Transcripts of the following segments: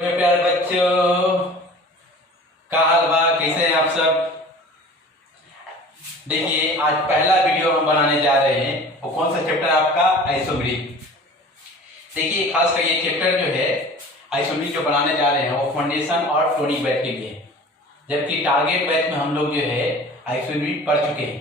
मेरे प्यारे बच्चों, क्या हाल बा? कैसे हैं आप सब? देखिए, आज पहला वीडियो हम बनाने जा रहे हैं। वो कौन सा चैप्टर आपका? आइसोमेरिक। देखिए, खास कर ये चैप्टर जो है आइसोमेरिक जो बनाने जा रहे हैं वो फाउंडेशन और टोनिक बैच के लिए, जबकि टारगेट बैच में हम लोग जो है आइसोमेरिक पढ़ चुके हैं।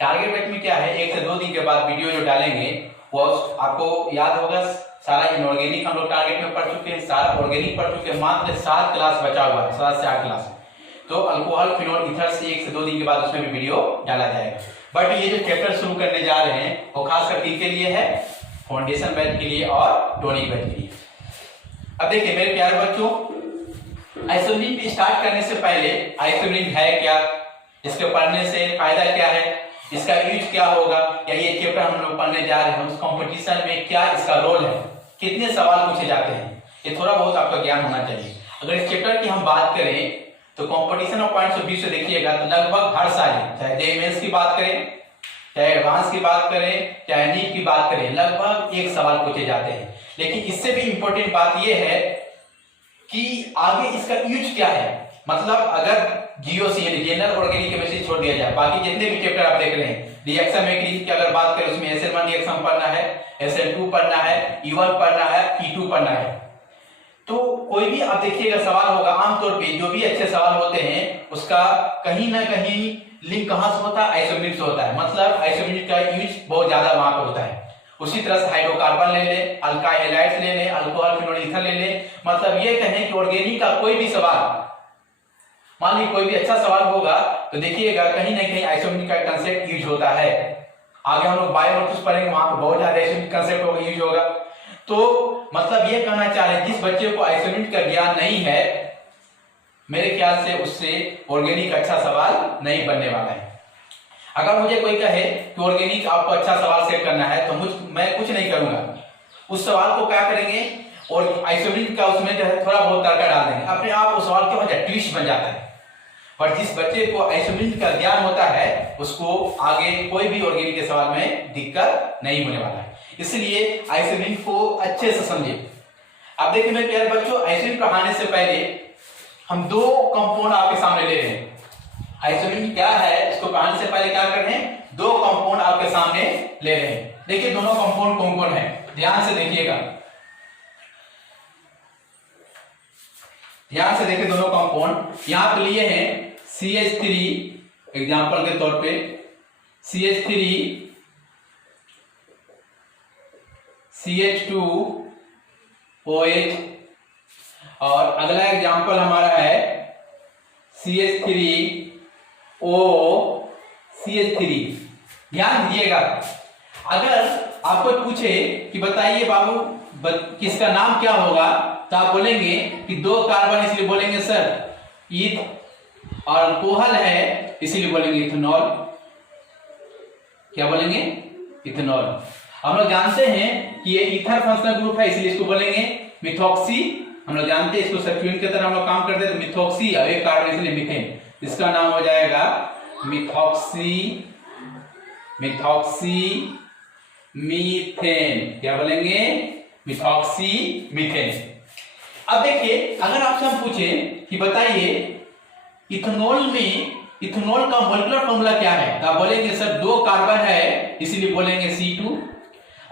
टारगेट बैच में क्या है, 1 से 2 दिन के बाद वीडियो जो डालेंगे वो आपको याद होगा। सारा इनऑर्गेनिक हम लोग टारगेट में पढ़ चुके हैं, सारा ऑर्गेनिक पढ़ चुके हैं। मात्र 7 क्लास बचा हुआ है, 7 से 8 क्लास। तो अल्कोहल, फिनोल, ईथर से 1 से 2 दिन के बाद उसमें भी वीडियो डाला जाएगा। बट ये जो चैप्टर शुरू करने जा रहे हैं वो खास कर किसके लिए है? फाउंडेशन बैच के लिए और टोनिक बैच के लिए। अब देखिए मेरे प्यारे बच्चों, आइसोमेरिक स्टार्ट करने से पहले आइसोमेरिक है क्या, इसके पढ़ने से फायदा क्या है, इसका यूज क्या होगा, या ये चैप्टर हम लोग पढ़ने जा रहे हैं उस कंपटीशन में क्या इसका रोल है, कितने सवाल पूछे जाते हैं, ये थोड़ा बहुत आपका ज्ञान होना चाहिए। अगर इस चैप्टर की हम बात करें तो competition of points of view से देखिएगा तो लगभग हर साल, चाहे जे मेंस की बात करें, चाहे एडवांस की बात करें, चाहे नीट की बात करें, लगभग 1 सवाल पूछे जाते हैं। लेकिन इससे भी इंपॉर्टेंट बात यह है कि आगे इसका यूज क्या है। मतलब अगर जीओसी यानी जनरल ऑर्गेनिक केमिस्ट्री छोड़ दिया जाए, बाकी जितने भी चैप्टर आप देख रहे हैं, रिएक्शन मैकेनिज्म की अगर बात करें उसमें SN1 रिएक्शन पढ़ना है, SN2 पढ़ना है, E1 पढ़ना है, E2 पढ़ना है, तो कोई भी आप देखिएगा सवाल होगा। आमतौर पे जो भी अच्छे सवाल होते हैं उसका कहीं ना कहीं लिंक कहां से होता है? आइसोमेरिक से होता है। मतलब आइसोमेरिक का यूज बहुत ज्यादा वहां पे होता है। उसी तरह से हाइड्रोकार्बन ले ले, अल्काइल हैलाइड्स ले ले, अल्कोहल, फिनोल, ईथर ले ले। मतलब ये कहें कि ऑर्गेनिक का कोई भी सवाल, मान लीजिए कोई भी अच्छा सवाल होगा तो देखिएगा कहीं ना कहीं आइसोमेरिक का कंसेप्ट यूज होता है। आगे हम लोग बायोमॉलिक्यूल्स पढ़ेंगे, वहां पे बहुत ज्यादा आइसोमेरिक कंसेप्ट होगा, यूज होगा। तो मतलब ये कहना चाह रहे हैं जिस बच्चे को आइसोमेरिक का ज्ञान नहीं है, मेरे ख्याल से उससे ऑर्गेनिक अच्छा सवाल नहीं बनने वाला है। अगर मुझे कोई कहे कि ऑर्गेनिक आपको अच्छा सवाल सेट करना है तो मैं कुछ नहीं करूंगा, उस सवाल को क्या करेंगे और आइसोमेरिक का उसमें जो है थोड़ा बहुत तड़का डाल देंगे, अपने आप उस सवाल की वजह ट्विस्ट बन जाता है। पर जिस बच्चे को आइसोमेरिक का ज्ञान होता है उसको आगे कोई भी ऑर्गेनिक के सवाल में दिक्कत नहीं होने वाला है। इसलिए आइसोमेरिक को अच्छे से समझे। अब देखिए मेरे प्यारे बच्चों, आइसोमेरिक पढ़ाने से पहले हम 2 कंपाउंड आपके सामने ले रहे हैं। आइसोमेरिक क्या है इसको पढ़ाने से पहले क्या कर रहे हैं? 2 कंपाउंड आपके सामने ले रहे हैं। देखिए दोनों कंपाउंड कौन कौन है, ध्यान से देखिएगा, ध्यान से देखिए। दोनों कंपाउंड यहां पे लिए हैं CH3 एग्जांपल के तौर पे, CH3 CH2 OH, और अगला एग्जांपल हमारा है CH3 O CH3। ध्यान दीजिएगा, अगर आपको पूछे कि बताइए बाबू किसका नाम क्या होगा, तो आप बोलेंगे कि 2 कार्बन, इसलिए बोलेंगे सर ईथ, और अल्कोहल है इसलिए बोलेंगे इथेनॉल। क्या बोलेंगे? इथेनॉल। हम लोग जानते हैं कि ये ईथर फंक्शनल ग्रुप है इसलिए इसको बोलेंगे मिथॉक्सी। हम लोग जानते हैं इसको सल्फ्यूरिन की तरह हम लोग काम करते हैं, तो मिथॉक्सी, और एक कार्बन इसलिए मीथेन, इसका नाम हो जाएगा मिथॉक्सी मीथेन। क्या बोलेंगे? Methoxy methane. अब देखिए अगर आपसे हम पूछे कि बताइए इथेनॉल में इथेनॉल का मॉलिक्यूलर फॉर्मूला क्या है, तो आप बोलेंगे सर 2 कार्बन है इसलिए बोलेंगे C2,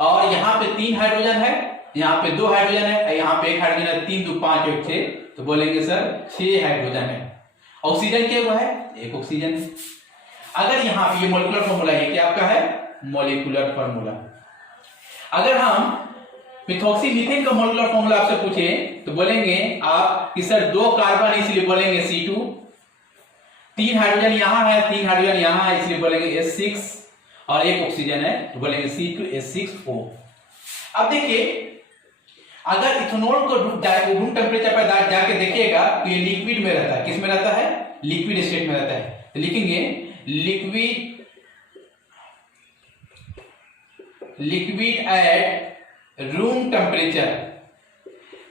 और यहाँ पे 3 हाइड्रोजन है, यहाँ पे 2 हाइड्रोजन है, यहाँ पे 1 हाइड्रोजन है, 3 2 5 1 6, तो बोलेंगे सर 6 हाइड्रोजन है। ऑक्सीजन क्या हुआ है? 1 ऑक्सीजन। अगर यहाँ पे ये मॉलिक्यूलर फॉर्मूला है, क्या आपका है? Molecular formula. अगर हम मिथॉक्सी मीथेन का मॉलिक्यूलर फॉर्मूला आपसे पूछे तो बोलेंगे आप कि सर 2 कार्बन इसलिए बोलेंगे C2, 3 हाइड्रोजन यहां है, 3 हाइड्रोजन यहां है इसलिए बोलेंगे S6, और 1 ऑक्सीजन है तो बोलेंगे C2H6O। अब देखिए अगर इथेनॉल को रूम टेम्परेचर पर जाके देखिएगा तो ये लिक्विड में रहता है। किस में रहता है? लिक्विड स्टेट में रहता है। तो लिखेंगे liquid at room temperature.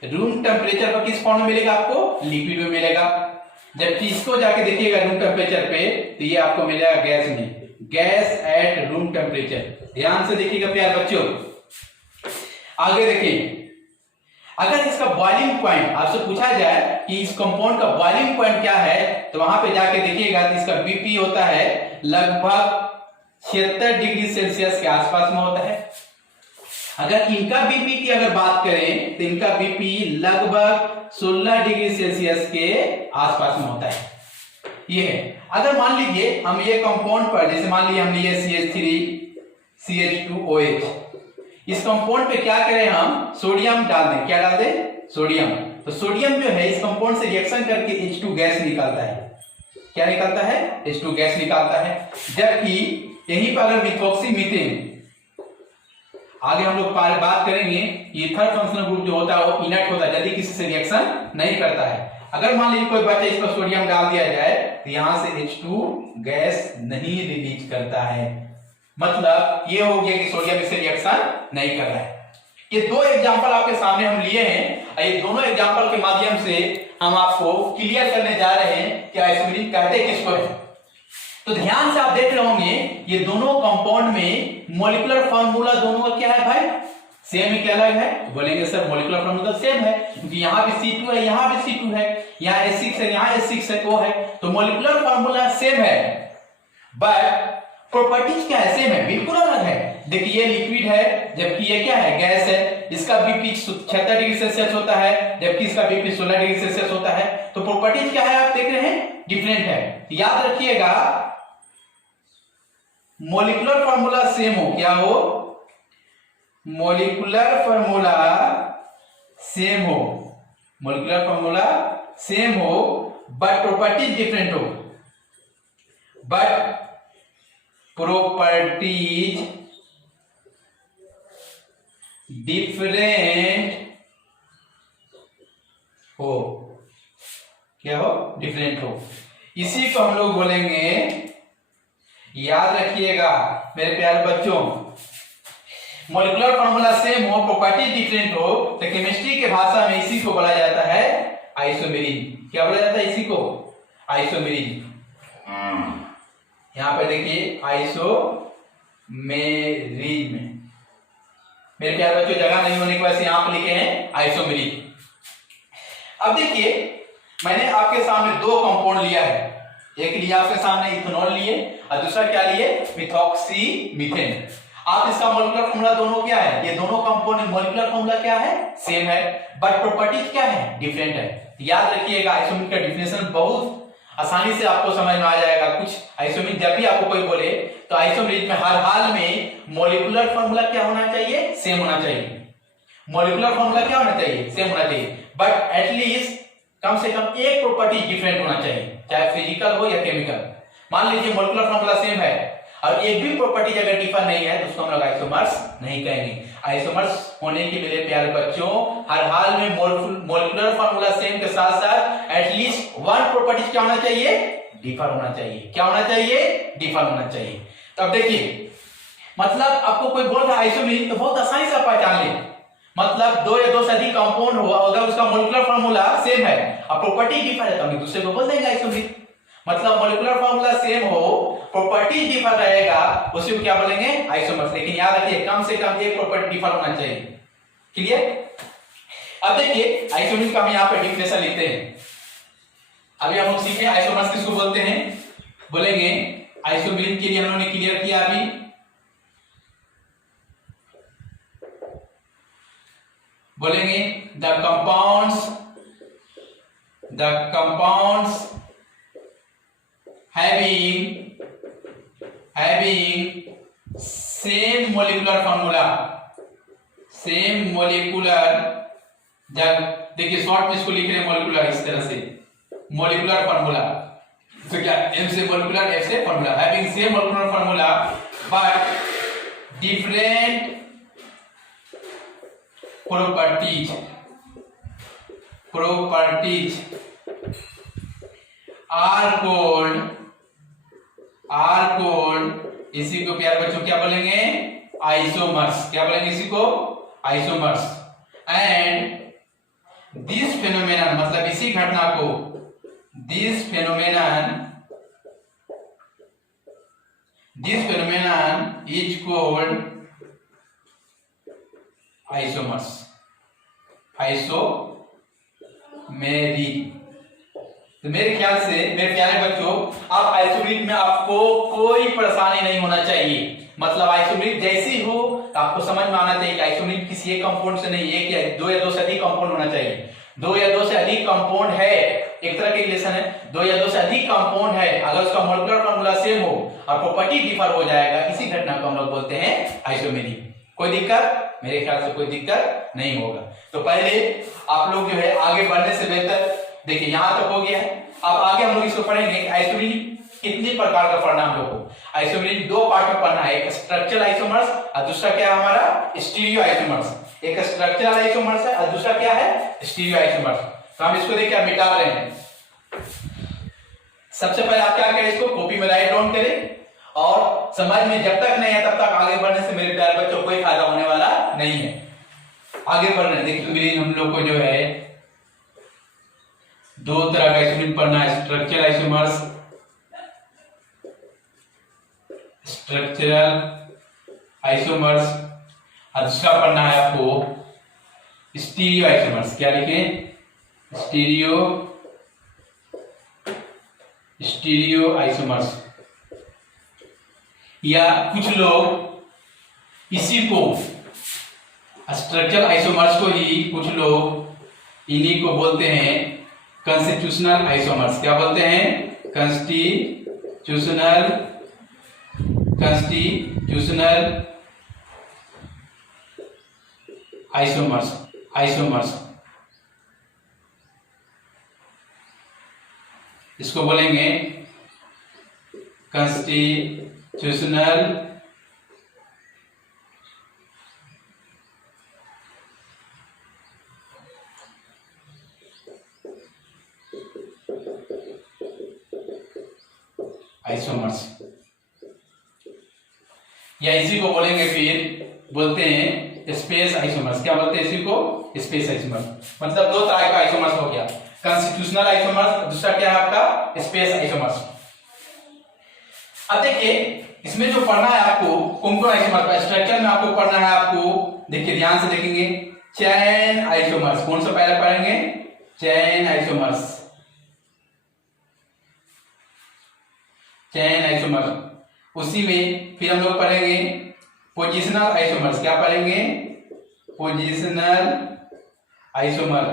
Room temperature पर किस फॉर्म में मिलेगा आपको? लिक्विड में मिलेगा। जबकि इसको जाके देखिएगा रूम टेम्परेचर पे तो ये आपको मिलेगा गैस में, गैस एट रूम टेम्परेचर। ध्यान से देखिएगा प्यारे बच्चों। आगे देखिए अगर इसका बॉइलिंग पॉइंट आपसे पूछा जाए कि इस कंपाउंड का बॉइलिंग पॉइंट क्या है, तो वहां पे जाके देखिएगा तो इसका बीपी होता है लगभग 76 डिग्री सेल्सियस के आसपास में होता है। अगर इनका बीपी की अगर बात करें तो इनका बीपी लगभग 16 डिग्री सेल्सियस के आसपास में होता है। ये है। अगर मान लीजिए हम ये कंपाउंड पर, जैसे मान लीजिए हमने ये CH3 CH2OH, इस कंपाउंड पे क्या करें, हम सोडियम डाल दें। क्या डाल दें? सोडियम। तो सोडियम जो है इस कंपाउंड से रिएक्शन करके H2 गैस निकालता है। क्या निकालता है? H2 गैस निकालता है। जबकि यहीं पर अगर मिथॉक्सी मीथेन, आगे हम लोग बात करेंगे, ये थर्ड फंक्शनल ग्रुप जो होता है वो इनर्ट होता है, जल्दी किसी से रिएक्शन नहीं करता है। अगर मान लीजिए कोई बच्चा इस पर सोडियम डाल दिया जाए तो यहां से H2 गैस नहीं रिलीज करता है, मतलब ये हो गया कि सोडियम इससे रिएक्शन नहीं कर रहा है। ये दो एग्जांपल आपके सामने हम लिए हैं और ये दोनों एग्जांपल के माध्यम से हम आपको क्लियर करने जा रहे हैं कि आइसोमेरिक कहते किसको है। तो ध्यान से आप देख रहे होंगे ये दोनों कंपाउंड में मॉलिक्यूलर फार्मूला दोनों का क्या है भाई? सेम है कि अलग है? तो बोलेंगे सर मॉलिक्यूलर फार्मूला सेम है, क्योंकि यहाँ भी C2 है, यहाँ भी C2 है, यहाँ H6 है, यहाँ H6 है, वो है, तो मॉलिक्यूलर फार्मूला सेम है, बट प्रॉपर्टीज क्या है? सेम है, बिल्कुल अलग है। देखिए ये लिक्विड है जबकि ये क्या है? गैस है। इसका बीपी 76 डिग्री सेल्सियस होता है जबकि इसका बीपी 16 डिग्री सेल्सियस होता है। तो प्रॉपर्टीज क्या है आप देख रहे हैं? डिफरेंट है। याद रखिएगा मॉलिक्यूलर फार्मूला सेम हो, क्या हो? मॉलिक्यूलर फार्मूला सेम हो, मॉलिक्यूलर फार्मूला सेम हो बट प्रॉपर्टीज डिफरेंट हो, बट प्रॉपर्टीज डिफरेंट हो। क्या हो? डिफरेंट हो। इसी को हम लोग बोलेंगे, याद रखिएगा मेरे प्यारे बच्चों, मॉलिक्यूलर फार्मूला सेम हो, प्रॉपर्टीज डिफरेंट हो, तो केमिस्ट्री के भाषा में इसी को बोला जाता है आइसोमेरिज्म। क्या बोला जाता है इसी को? आइसोमेरिज्म। यहां पे देखिए आइसोमेरिज्म, मेरे प्यारे बच्चों जगह नहीं होने की वजह से यहां पे लिखे हैं आइसोमेरिज्म। अब देखिए मैंने आपके सामने दो कंपाउंड लिया है, एक लिया आपके सामने इथेनॉल लिए और दूसरा क्या लिए? Methoxy methane. आप इसका मॉलिक्यूलर फार्मूला दोनों क्या है? ये दोनों कंपाउंड मॉलिक्यूलर फार्मूला क्या है? सेम है, बट प्रॉपर्टीज क्या है? डिफरेंट है। याद रखिएगा आइसोमेरिक का डिफिनेशन बहुत आसानी से आपको समझ में आ जाएगा। कुछ आइसोमेरिक जब भी आपको कोई बोले तो आइसोमेरिक में हर हाल में मॉलिक्यूलर फार्मूला क्या होना चाहिए? सेम होना चाहिए। मॉलिक्यूलर फार्मूला क्या होना चाहिए? सेम होना चाहिए, बट एटलीस्ट कम से कम एक प्रॉपर्टी डिफरेंट होना चाहिए, चाहे फिजिकल हो या केमिकल। मान लीजिए मॉलिक्यूलर फार्मूला सेम है और एक भी प्रॉपर्टी अगर डिफर नहीं है तो उसको हम लोग आइसोमर्स नहीं कहेंगे। आइसोमर्स होने के लिए प्यारे बच्चों हर हाल में मॉलिक्यूलर फार्मूला सेम के साथ साथ एटलीस्ट वन प्रॉपर्टी क्या होना चाहिए? डिफर होना चाहिए। क्या होना चाहिए? डिफर होना चाहिए। तो अब देखिए मतलब आपको कोई बोल रहा है आइसोमेरिक तो बहुत आसानी से पहचान ले, मतलब दो या दो से अधिक कंपाउंड हो, अगर उसका मॉलिक्यूलर फार्मूला सेम है और प्रॉपर्टी डिफर है तो हम दूसरे को बोल देंगे आइसोमेरिक। मतलब मॉलिक्यूलर फार्मूला सेम हो, प्रॉपर्टी डिफर रहेगा, उसी को क्या बोलेंगे? आइसोमर्स। लेकिन याद रखिए कम से कम एक प्रॉपर्टी डिफर होना चाहिए। क्लियर? अब देखिए आइसोमेरिक का हम यहां पर डिफिनेशन लिखते हैं। अभी हम लोग सीखे आइसोमर्स किसको बोलते हैं, बोलेंगे आइसोमेरिक के लिए हम लोगों ने क्लियर किया अभी। बोलेंगे the compounds having same molecular formula, same molecular, जब देखिए शॉर्ट में इसको लिख रहे हैं मॉलिक्यूलर, इस तरह से मॉलिक्यूलर फार्मूला, तो क्या एम से मॉलिक्यूलर, एफ से formula, having same molecular formula but different properties are called इसी को प्यारे बच्चों क्या बोलेंगे? आइसोमर्स। क्या बोलेंगे इसी को? आइसोमर्स। एंड दिस फेनोमेनन मतलब इसी घटना को, this phenomenon is called isomers. Isomeric. तो मेरे ख्याल से मेरे प्यारे बच्चों, आप आइसोमेरिक में आपको कोई परेशानी नहीं होना चाहिए। मतलब आइसोमेरिक जैसी हो आपको समझ में आना चाहिए कि आइसोमेरिक किसी एक कंपाउंड से नहीं, एक या दो से अधिक कंपाउंड होना चाहिए। दो या दो से अधिक कंपाउंड है, एक तरह के रिलेशन है। दो या दो से अधिक कंपाउंड है, अगर उसका मॉलिक्यूलर फार्मूला सेम हो और प्रॉपर्टी डिफर हो जाएगा, इसी घटना को हम लोग बोलते हैं आइसोमेरिक। कोई दिक्कत? मेरे ख्याल से कोई दिक्कत नहीं होगा। तो पहले आप लोग जो है आगे बढ़ने से बेहतर, देखिए यहां तक हो गया है। अब आगे हम लोग इसको पढ़ेंगे आइसोमेरिक कितने प्रकार का पढ़ना हम लोग को। आइसोमेरिक दो पार्ट में पढ़ना है, एक स्ट्रक्चरल आइसोमर्स और दूसरा क्या है हमारा स्टीरियो आइसोमर्स। एक स्ट्रक्चरल आइसोमर्स है और दूसरा क्या है स्टीरियो आइसोमर्स। तो हम इसको देखिए मिटा रहे हैं। सबसे पहले आप क्या करें, इसको कॉपी में राइट डाउन करें और समझ में जब तक नहीं है तब तक आगे बढ़ने से मेरे प्यारे बच्चों कोई फायदा होने वाला नहीं है। आगे बढ़ने देखिए हम लोग को जो है दो तरह का आइसोमेरिक पढ़ना है, स्ट्रक्चरल आइसोमर्स, और दूसरा पढ़ना है आपको स्टीरियो आइसोमर्स। क्या लिखें? Stereo isomers. या कुछ लोग इसी को स्ट्रक्चरल आइसोमर्स को ही कुछ लोग इन्हीं को बोलते हैं कॉन्स्टिट्यूशनल आइसोमर्स। क्या बोलते हैं? Constitutional isomers. इसको बोलेंगे कॉन्स्टिट्यूशनल आइसोमर्स, या इसी को बोलेंगे फिर बोलते हैं स्पेस आइसोमर्स। क्या बोलते हैं इसी को? Space isomers. मतलब दो तरह का आइसोमर्स हो गया, कॉन्स्टिट्यूशनल आइसोमर्स, दूसरा क्या है आपका स्पेस आइसोमर्स। अब देखिए इसमें जो पढ़ना है आपको कौन कौन आइसोमर्स का स्ट्रक्चर में आपको पढ़ना है। आपको देखिए ध्यान से देखेंगे, चेन आइसोमर्स। कौन सा पहले पढ़ेंगे? Chain isomers. उसी में फिर हम लोग पढ़ेंगे पोजिशनल आइसोमर्स। क्या पढ़ेंगे? Positional isomer.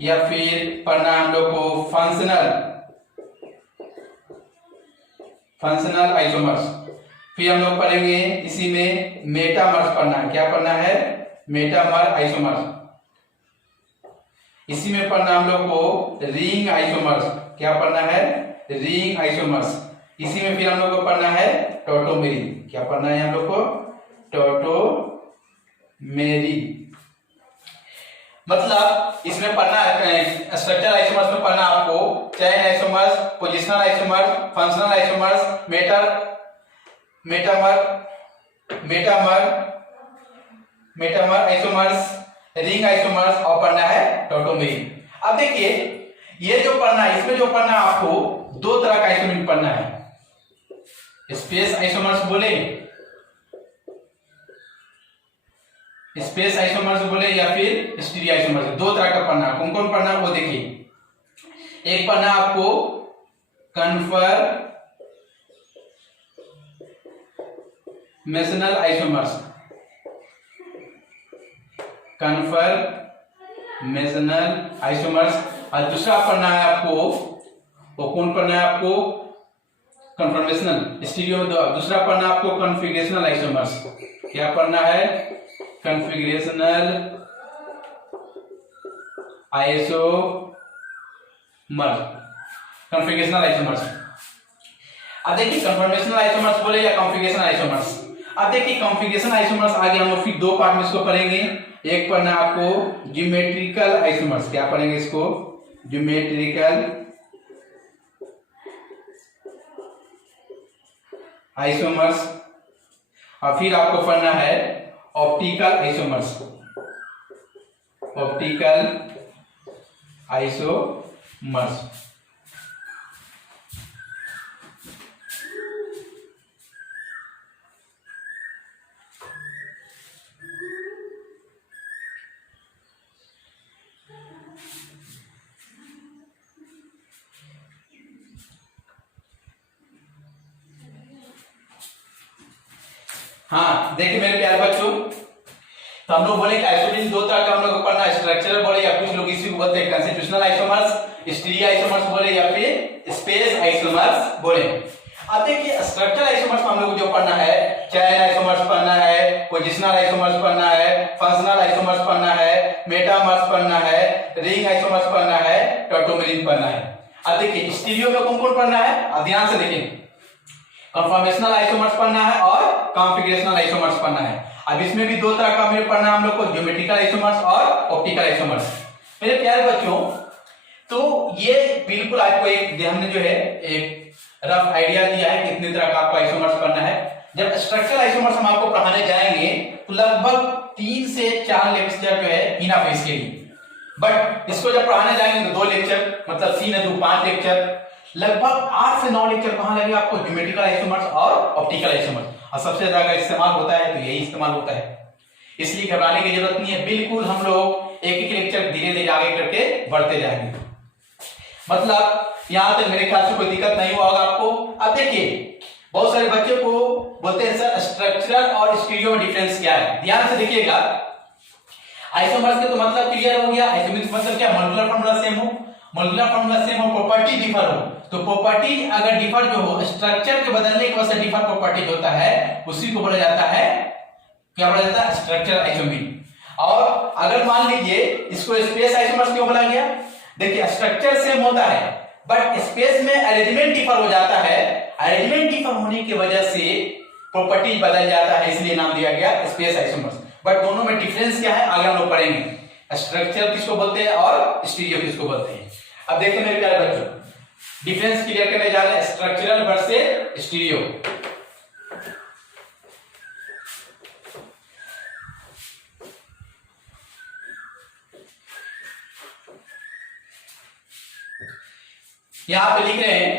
या फिर पढ़ना हम लोग को फंक्शनल आइसोमर्स। फिर हम लोग पढ़ेंगे इसी में मेटामर्स पढ़ना है। क्या पढ़ना है? Metamer isomers. इसी में पढ़ना हम लोग को रिंग आइसोमर्स। क्या पढ़ना है? Ring isomers. इसी में फिर हम लोग को पढ़ना है टॉटोमेरी। क्या पढ़ना है हम लोग को? टॉटोमेरी। मतलब इसमें पढ़ना है स्ट्रक्चरल आइसोमर्स में पढ़ना आपको chain isomers, positional isomers, functional isomers, metamer isomers, ring isomers और पढ़ना है टॉटोमेरी। अब देखिए ये जो पढ़ना है इसमें जो पढ़ना है आपको दो तरह का आइसोमेरिक पढ़ना है, स्पेस आइसोमर्स बोले या फिर स्टीरियो आइसोमर्स। दो तरह का पढ़ना, कौन कौन पढ़ना है वो देखिए। एक पढ़ना आपको कन्फर्मेशनल आइसोमर्स, और दूसरा पढ़ना है आपको, वो कौन पढ़ना है आपको? कन्फर्मेशनल स्टीरियो में दूसरा पढ़ना आपको कॉन्फ़िगरेशनल आइसोमर्स। क्या पढ़ना है? Configurational isomers. अब देखिए कन्फर्मेशनल आइसोमर्स बोले या कॉन्फ़िगरेशनल आइसोमर्स। अब देखिए कॉन्फ़िगरेशनल आइसोमर्स आगे हम लोग फिर दो पार्ट में इसको पढ़ेंगे। एक पढ़ना आपको ज्योमेट्रिकल आइसोमर्स। क्या पढ़ेंगे इसको? Geometrical isomers. और फिर आपको पढ़ना है ऑप्टिकल आइसोमर्स। हाँ देखिए मेरे प्यारे बच्चों, तो हम लोग बोले कि आइसोमर्स दो तरह का हम लोग को पढ़ना है, स्ट्रक्चरल बोले या कुछ लोग इसी को बोलते हैं कॉन्स्टिट्यूशनल आइसोमर्स, स्टीरियो आइसोमर्स बोले या फिर स्पेस आइसोमर्स बोले। अब देखिए स्ट्रक्चरल आइसोमर्स में हम लोग को जो पढ़ना है, चेन आइसोमर्स पढ़ना है, पोजिशनल आइसोमर्स पढ़ना है, फंक्शनल आइसोमर्स पढ़ना है, मेटामर्स पढ़ना है, रिंग आइसोमर्स पढ़ना है, टॉटोमेरिन पढ़ना है। अब देखिए स्टीरियो में कौन कौन पढ़ना है, अब ध्यान से देखिए, कन्फॉर्मेशनल आइसोमर्स पढ़ना है और कॉन्फिगरेशनल आइसोमर्स पढ़ना है। अब इसमें भी दो तरह का हमें पढ़ना है हम लोग को, ज्योमेट्रिकल आइसोमर्स और ऑप्टिकल आइसोमर्स। मेरे प्यारे बच्चों, तो ये बिल्कुल आपको एक हमने जो है एक रफ आइडिया दिया है कितने तरह का आपको आइसोमर्स पढ़ना है। जब स्ट्रक्चरल आइसोमर्स हम आपको पढ़ाने जाएंगे तो लगभग 3 से 4 लेक्चर जो है इनफ है इसके लिए, बट इसको जब पढ़ाने जाएंगे तो 2 लेक्चर, मतलब 3 है 2 5 लेक्चर, लगभग 8 से 9 लेक्चर कहां लगेगा आपको, ज्योमेट्रिकल आइसोमर्स और ऑप्टिकल आइसोमर्स। और सबसे ज्यादा इस्तेमाल होता है तो यही इस्तेमाल होता है, इसलिए घबराने की जरूरत नहीं है। बिल्कुल हम लोग एक एक लेक्चर धीरे धीरे आगे करके बढ़ते जाएंगे, मतलब यहां तक मेरे ख्याल से कोई दिक्कत नहीं होगा आपको। अब देखिए बहुत सारे बच्चे को बोलते हैं सर स्ट्रक्चरल और स्टीरियो में डिफरेंस क्या है, ध्यान से देखिएगा। आइसोमर्स के तो मतलब क्लियर हो गया, आइसोमर्स मतलब क्या, मॉलिक्यूलर फार्मूला सेम हो, मॉलिक्यूलर फार्मूला सेम हो, प्रॉपर्टी डिफर हो, तो प्रॉपर्टी अगर डिफर जो हो, स्ट्रक्चर के बदलने की वजह से डिफर प्रॉपर्टी होता है, उसी को बोला जाता है, क्या बोला जाता है, स्ट्रक्चरल आइसोमर। और अगर मान लीजिए इसको स्पेस आइसोमर्स क्यों बोला गया, देखिए स्ट्रक्चर सेम होता है बट स्पेस में अरेंजमेंट डिफर हो जाता है, अरेंजमेंट डिफर होने की वजह से प्रॉपर्टी बदल जाता है, इसलिए नाम दिया गया स्पेस आइसोमर्स। बट दोनों में डिफरेंस क्या है आगे हम लोग पढ़ेंगे, स्ट्रक्चर किसको बोलते हैं और स्टीरियो किसको बोलते हैं। अब देखिए मेरे प्यारे बच्चों, डिफरेंस क्लियर करने जा रहे हैं, स्ट्रक्चरल वर्सेस स्टीरियो। यहां पे लिख रहे हैं,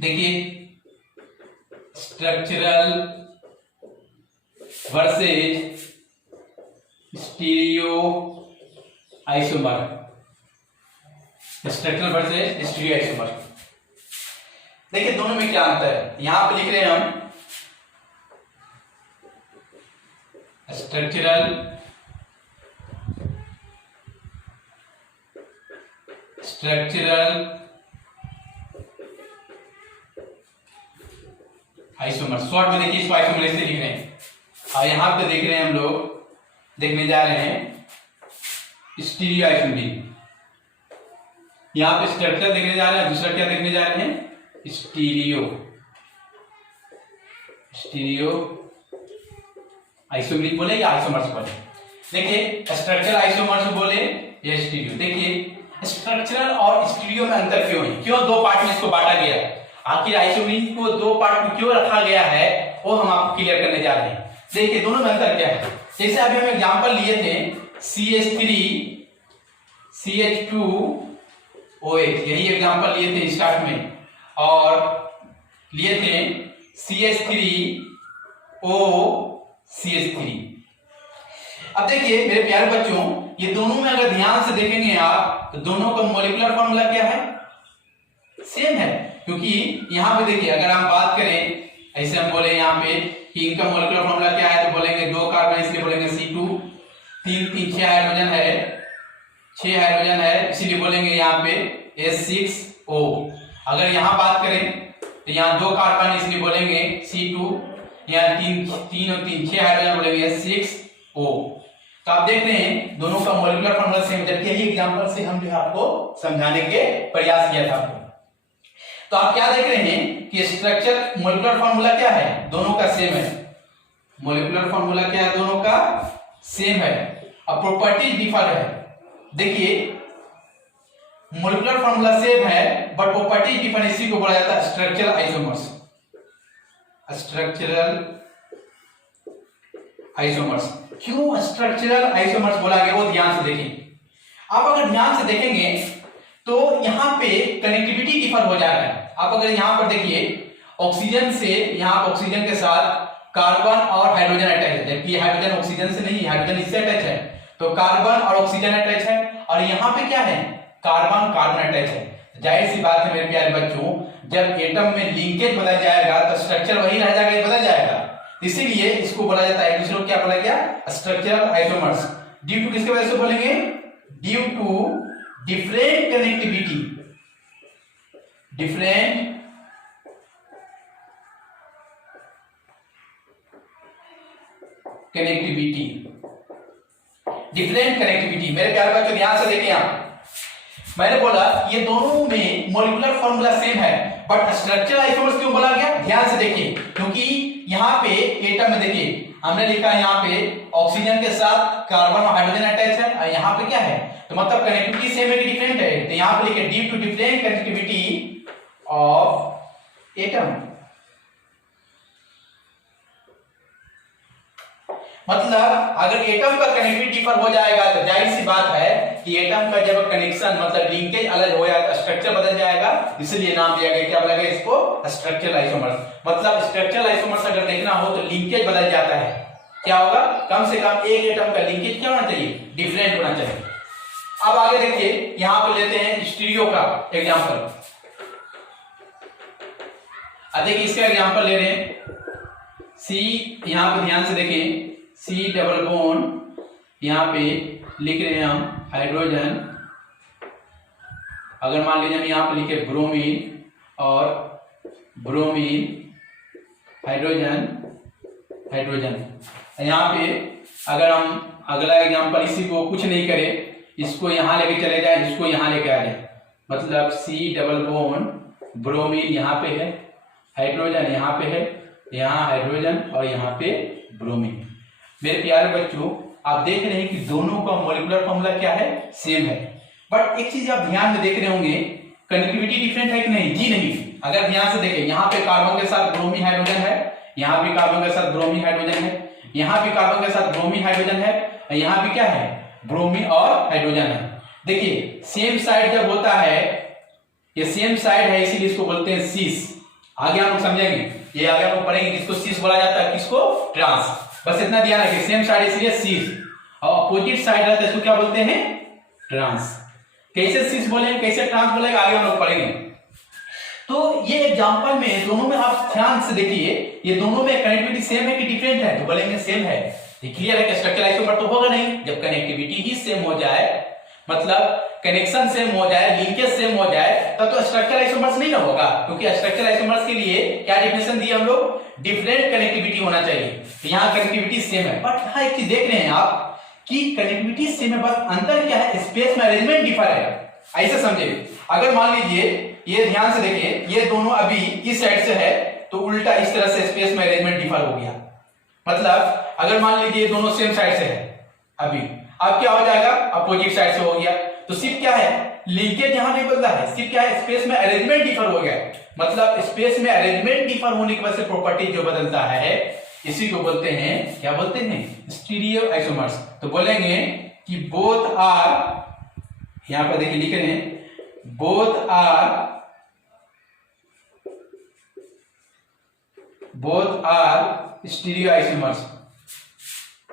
देखिए structural versus stereo isomer, structural versus stereo isomer. देखिए दोनों में क्या अंतर है, यहां पे लिख रहे हैं हम स्ट्रक्चरल आइसोमर, शॉर्ट में देखिए इसको आइसोमर से लिख रहे हैं। और यहां पे देख रहे हैं हम लोग, देखने जा रहे हैं स्टीरियो आइसोमर। यहां पे स्ट्रक्चर देखने जा रहे हैं, दूसरा क्या देखने जा रहे हैं, स्टीरियो आइसोमर बोले या आइसोमर्स बोले। देखिए स्ट्रक्चरल आइसोमर्स बोले या स्टीरियो। देखिए स्ट्रक्चरल और स्टीरियो में अंतर क्यों है, क्यों दो पार्ट में इसको बांटा गया, आखिर आइसोमर को दो पार्ट में क्यों रखा गया है, वो हम आपको क्लियर करने जा रहे हैं। देखिए दोनों में अंतर क्या है, जैसे अभी हम एग्जांपल लिए थे CH3 CH2OH, यही एग्जांपल लिए थे स्टार्ट में, और लिए थे CH3O CH3। अब देखिए मेरे प्यारे बच्चों, ये दोनों में अगर ध्यान से देखेंगे आप तो दोनों का मॉलिक्यूलर फार्मूला क्या है, सेम है। क्योंकि यहां पे देखिए अगर हम बात करें, ऐसे हम बोले यहाँ पे कि इनका मॉलिक्यूलर फार्मूला क्या है, तो बोलेंगे 2 कार्बन इसलिए बोलेंगे C2, 3 6 हाइड्रोजन है, 6 हाइड्रोजन है इसीलिए बोलेंगे यहाँ पे S6O। अगर यहाँ बात करें तो यहाँ 2 कार्बन इसलिए बोलेंगे C2, यहाँ 3 और 3 6 हाइड्रोजन बोलेंगे S6O। तो आप देख रहे हैं दोनों का मॉलिक्यूलर फार्मूला सेम, जबकि यही एग्जांपल से हम जो है आपको समझाने के प्रयास किया था आपको। तो आप क्या देख रहे हैं कि स्ट्रक्चर मॉलिक्यूलर फार्मूला क्या है, दोनों का सेम है, मॉलिक्यूलर फार्मूला क्या है, दोनों का सेम है, अब प्रॉपर्टी डिफर है। देखिए मॉलिक्यूलर फार्मूला सेम है बट प्रॉपर्टी डिफर, इसी को बोला जाता है स्ट्रक्चरल आइसोमर्स, स्ट्रक्चरल आइसोमर्स। क्यों स्ट्रक्चरल आइसोमर्स बोला गया वो ध्यान से देखिए। आप अगर ध्यान से देखेंगे तो यहां पे कनेक्टिविटी डिफर हो जा रहा है। आप अगर यहां पर देखिए ऑक्सीजन से, यहां ऑक्सीजन के साथ कार्बन और हाइड्रोजन अटैच है, जबकि हाइड्रोजन ऑक्सीजन से नहीं, हाइड्रोजन इससे अटैच है, तो कार्बन और ऑक्सीजन अटैच है, और यहां पे क्या है, कार्बन कार्बन अटैच है। जाहिर सी बात है मेरे प्यारे बच्चों, जब एटम में लिंकेज बदल जाएगा तो स्ट्रक्चर वही रह जाएगा, बदल जाएगा। इसीलिए इसको बोला जाता है, दूसरे को क्या बोला गया, स्ट्रक्चरल आइसोमर्स। ड्यू टू किसके वजह से बोलेंगे, due to different connectivity, different connectivity, different connectivity. मेरे प्यारे बच्चों ध्यान से देखिए, यहां मैंने बोला ये दोनों में मॉलिक्यूलर फॉर्मूला सेम है, बट स्ट्रक्चरल आइसोमर्स क्यों बोला गया, ध्यान से देखिए, क्योंकि यहाँ पे एटम में देखिए हमने लिखा है यहाँ पे ऑक्सीजन के साथ कार्बन और हाइड्रोजन अटैच है, और यहाँ पे क्या है, तो मतलब कनेक्टिविटी सेम है कि डिफरेंट है, तो यहाँ पे लिखे due to different connectivity of atom. मतलब अगर एटम का कनेक्टिविटी डिफर हो जाएगा तो जाहिर सी बात है कि एटम का जब कनेक्शन मतलब लिंकेज अलग हो जाएगा, स्ट्रक्चर बदल जाएगा, इसलिए नाम दिया गया, क्या बोला गया इसको, स्ट्रक्चरल आइसोमर्स। मतलब स्ट्रक्चरल आइसोमर्स अगर देखना हो तो लिंकेज बदल जाता है, क्या होगा, कम से कम एक एटम का लिंकेज क्या होना चाहिए, डिफरेंट होना चाहिए। अब आगे देखिए, यहां पर लेते हैं स्टीरियो का एग्जाम्पल। देखिए इसका एग्जाम्पल ले रहे हैं, सी, यहां पर ध्यान से देखिए, सी डबल बॉन्ड, यहाँ पे लिख रहे हैं हम हाइड्रोजन, अगर मान लीजिए हम यहाँ पे लिखे ब्रोमीन और ब्रोमीन, हाइड्रोजन हाइड्रोजन, यहाँ पे अगर हम अगला एग्जांपल इसी को कुछ नहीं करें, इसको यहाँ लेके चले जाए, इसको यहाँ लेके आ जाए, मतलब सी डबल बॉन्ड ब्रोमीन यहाँ पे है, हाइड्रोजन यहाँ पे है, यहाँ हाइड्रोजन और यहाँ पे ब्रोमीन। मेरे प्यारे बच्चों आप देख रहे हैं कि दोनों का मॉलिक्यूलर फॉर्मूला क्या है, सेम है, बट एक चीज आप ध्यान में देख रहे होंगे, कनेक्टिविटी डिफरेंट है कि नहीं, जी नहीं। अगर ध्यान से देखें, यहाँ पे कार्बन के साथ ब्रोमीन हाइड्रोजन है, यहाँ भी कार्बन के साथ ब्रोमीन हाइड्रोजन है, यहाँ भी कार्बन के साथ ब्रोमीन हाइड्रोजन है, यहाँ भी क्या है, ब्रोमीन और हाइड्रोजन है। देखिए सेम साइड जब होता है, ये सेम साइड है इसीलिए इसको बोलते हैं सीस, आगे हम लोग समझेंगे, ये आगे हम लोग पढ़ेंगे किसको सीस बोला जाता है, किसको ट्रांस, बस इतना ध्यान रखिए, सेम साइड इसलिए सीस, और अपोजिट साइड रहता है इसको क्या बोलते हैं, ट्रांस। कैसे सीस बोलेंगे, कैसे ट्रांस बोलेंगे, आगे हम लोग पढ़ेंगे। तो ये एग्जांपल में दोनों में आप ध्यान से देखिए, ये दोनों में कनेक्टिविटी सेम है कि डिफरेंट है, तो बोलेंगे सेम है। ये क्लियर है कि स्ट्रक्चरल आइसोमर तो होगा नहीं, जब कनेक्टिविटी ही सेम हो जाए, मतलब कनेक्शन सेम हो जाए, लिंकेज सेम हो जाए, तब तो स्ट्रक्चरल आइसोमर्स नहीं ना होगा, क्योंकि स्ट्रक्चरल आइसोमर्स के लिए क्या डेफिनेशन दी हम लोग, डिफरेंट कनेक्टिविटी होना चाहिए। तो यहाँ कनेक्टिविटी सेम है, बट यहाँ एक चीज देख रहे हैं आप कि कनेक्टिविटी सेम है, बस अंतर क्या है, स्पेस में अरेंजमेंट डिफर है। ऐसे समझे, अगर मान लीजिए ये ध्यान से देखिए, ये दोनों अभी इस साइड से है, तो उल्टा इस तरह से स्पेस में अरेंजमेंट डिफर हो गया। मतलब अगर मान लीजिए दोनों सेम साइड से है अभी, अब क्या हो जाएगा, अपोजिट साइड से हो गया, तो सिर्फ क्या है, लिंकेज यहां नहीं बदला है, सिर्फ क्या है, स्पेस में अरेंजमेंट डिफर हो गया। मतलब स्पेस में अरेंजमेंट डिफर होने की वजह से प्रॉपर्टी जो बदलता है, इसी को बोलते हैं, क्या बोलते हैं, स्टीरियो आइसोमर्स। तो बोलेंगे कि बोथ आर, यहां पर देखिए लिख रहे हैं, both are stereo isomers,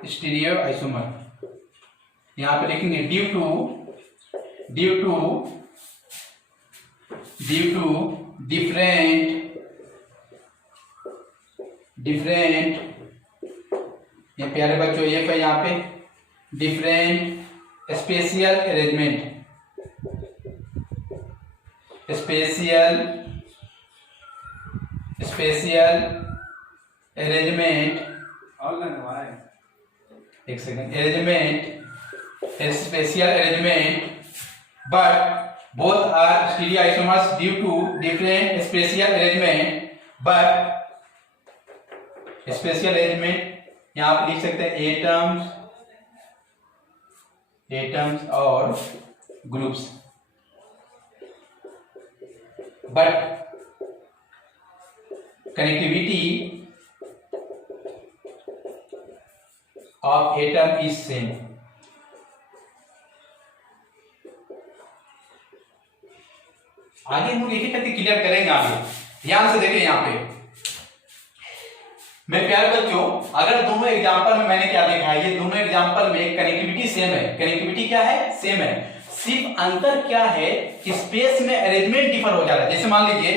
stereo isomer. यहां पे लिखेंगे ड्यू टू डिफरेंट, ये प्यारे बच्चों ये पे यहाँ पे डिफरेंट स्पेशियल अरेंजमेंट, एक second, spatial arrangement, but both are stereoisomers due to different spatial arrangement, but spatial arrangement यहाँ आप लिख सकते हैं एटम्स और groups, but connectivity of atom is same. आगे हम लोग एक एक करके क्लियर करेंगे। आगे ध्यान से देखिए, यहाँ पे मेरे प्यारे बच्चों, अगर दोनों एग्जांपल में मैंने क्या देखा है, ये दोनों एग्जांपल में कनेक्टिविटी सेम है, कनेक्टिविटी क्या है, सेम है, सिर्फ अंतर क्या है कि स्पेस में अरेंजमेंट डिफर हो जा रहा है। जैसे मान लीजिए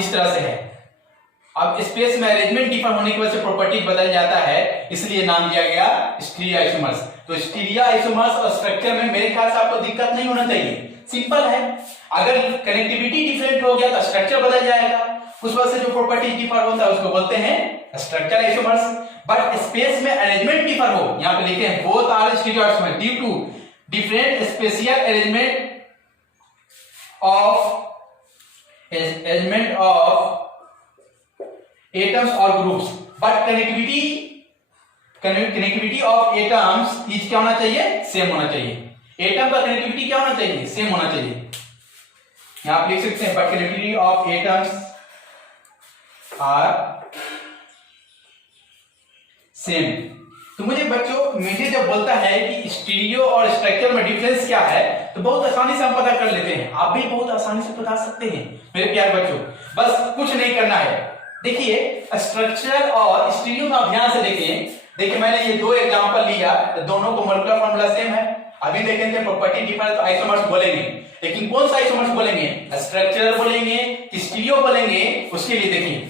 इस तरह से है, अब स्पेस में अरेंजमेंट डिफर होने की वजह से प्रॉपर्टी बदल जाता है, इसलिए नाम दिया गया स्टीरियो आइसोमर्स। तो स्टीरियो आइसोमर्स और स्ट्रक्चर में मेरे ख्याल से आपको दिक्कत नहीं होना चाहिए, सिंपल है। अगर कनेक्टिविटी डिफरेंट हो गया तो स्ट्रक्चर बदल जाएगा, उस वजह से जो प्रॉपर्टी डिफर होता है उसको बोलते हैं स्ट्रक्चर आइसोमर्स। बट स्पेस में अरेंजमेंट डिफर हो, यहां पे लिखे हैं both are stereo isomers due to different spatial arrangement of atoms और groups, but connectivity of atoms is क्या होना चाहिए, सेम होना चाहिए। एटम का कनेक्टिविटी क्या होना चाहिए, सेम होना चाहिए। यहां आप लिख सकते हैं but connectivity of atoms are same. तो मुझे जब बोलता है कि स्टीरियो और स्ट्रक्चर में डिफरेंस क्या है, तो बहुत आसानी से हम पता कर लेते हैं, आप भी बहुत आसानी से बता सकते हैं मेरे प्यारे बच्चों। बस कुछ नहीं करना है, देखिए स्ट्रक्चर और स्टीरियो में ध्यान से देखिए मैंने ये दो एग्जांपल लिया, तो दोनों को मॉलिक्यूलर फार्मूला सेम है। अभी देखेंगे प्रॉपर्टी डिफर तो आइसोमर्स बोलेंगे, लेकिन कौन सा आइसोमर्स बोलेंगे, स्ट्रक्चर बोलेंगे कि स्टीरियो बोलेंगे, उसके लिए देखिए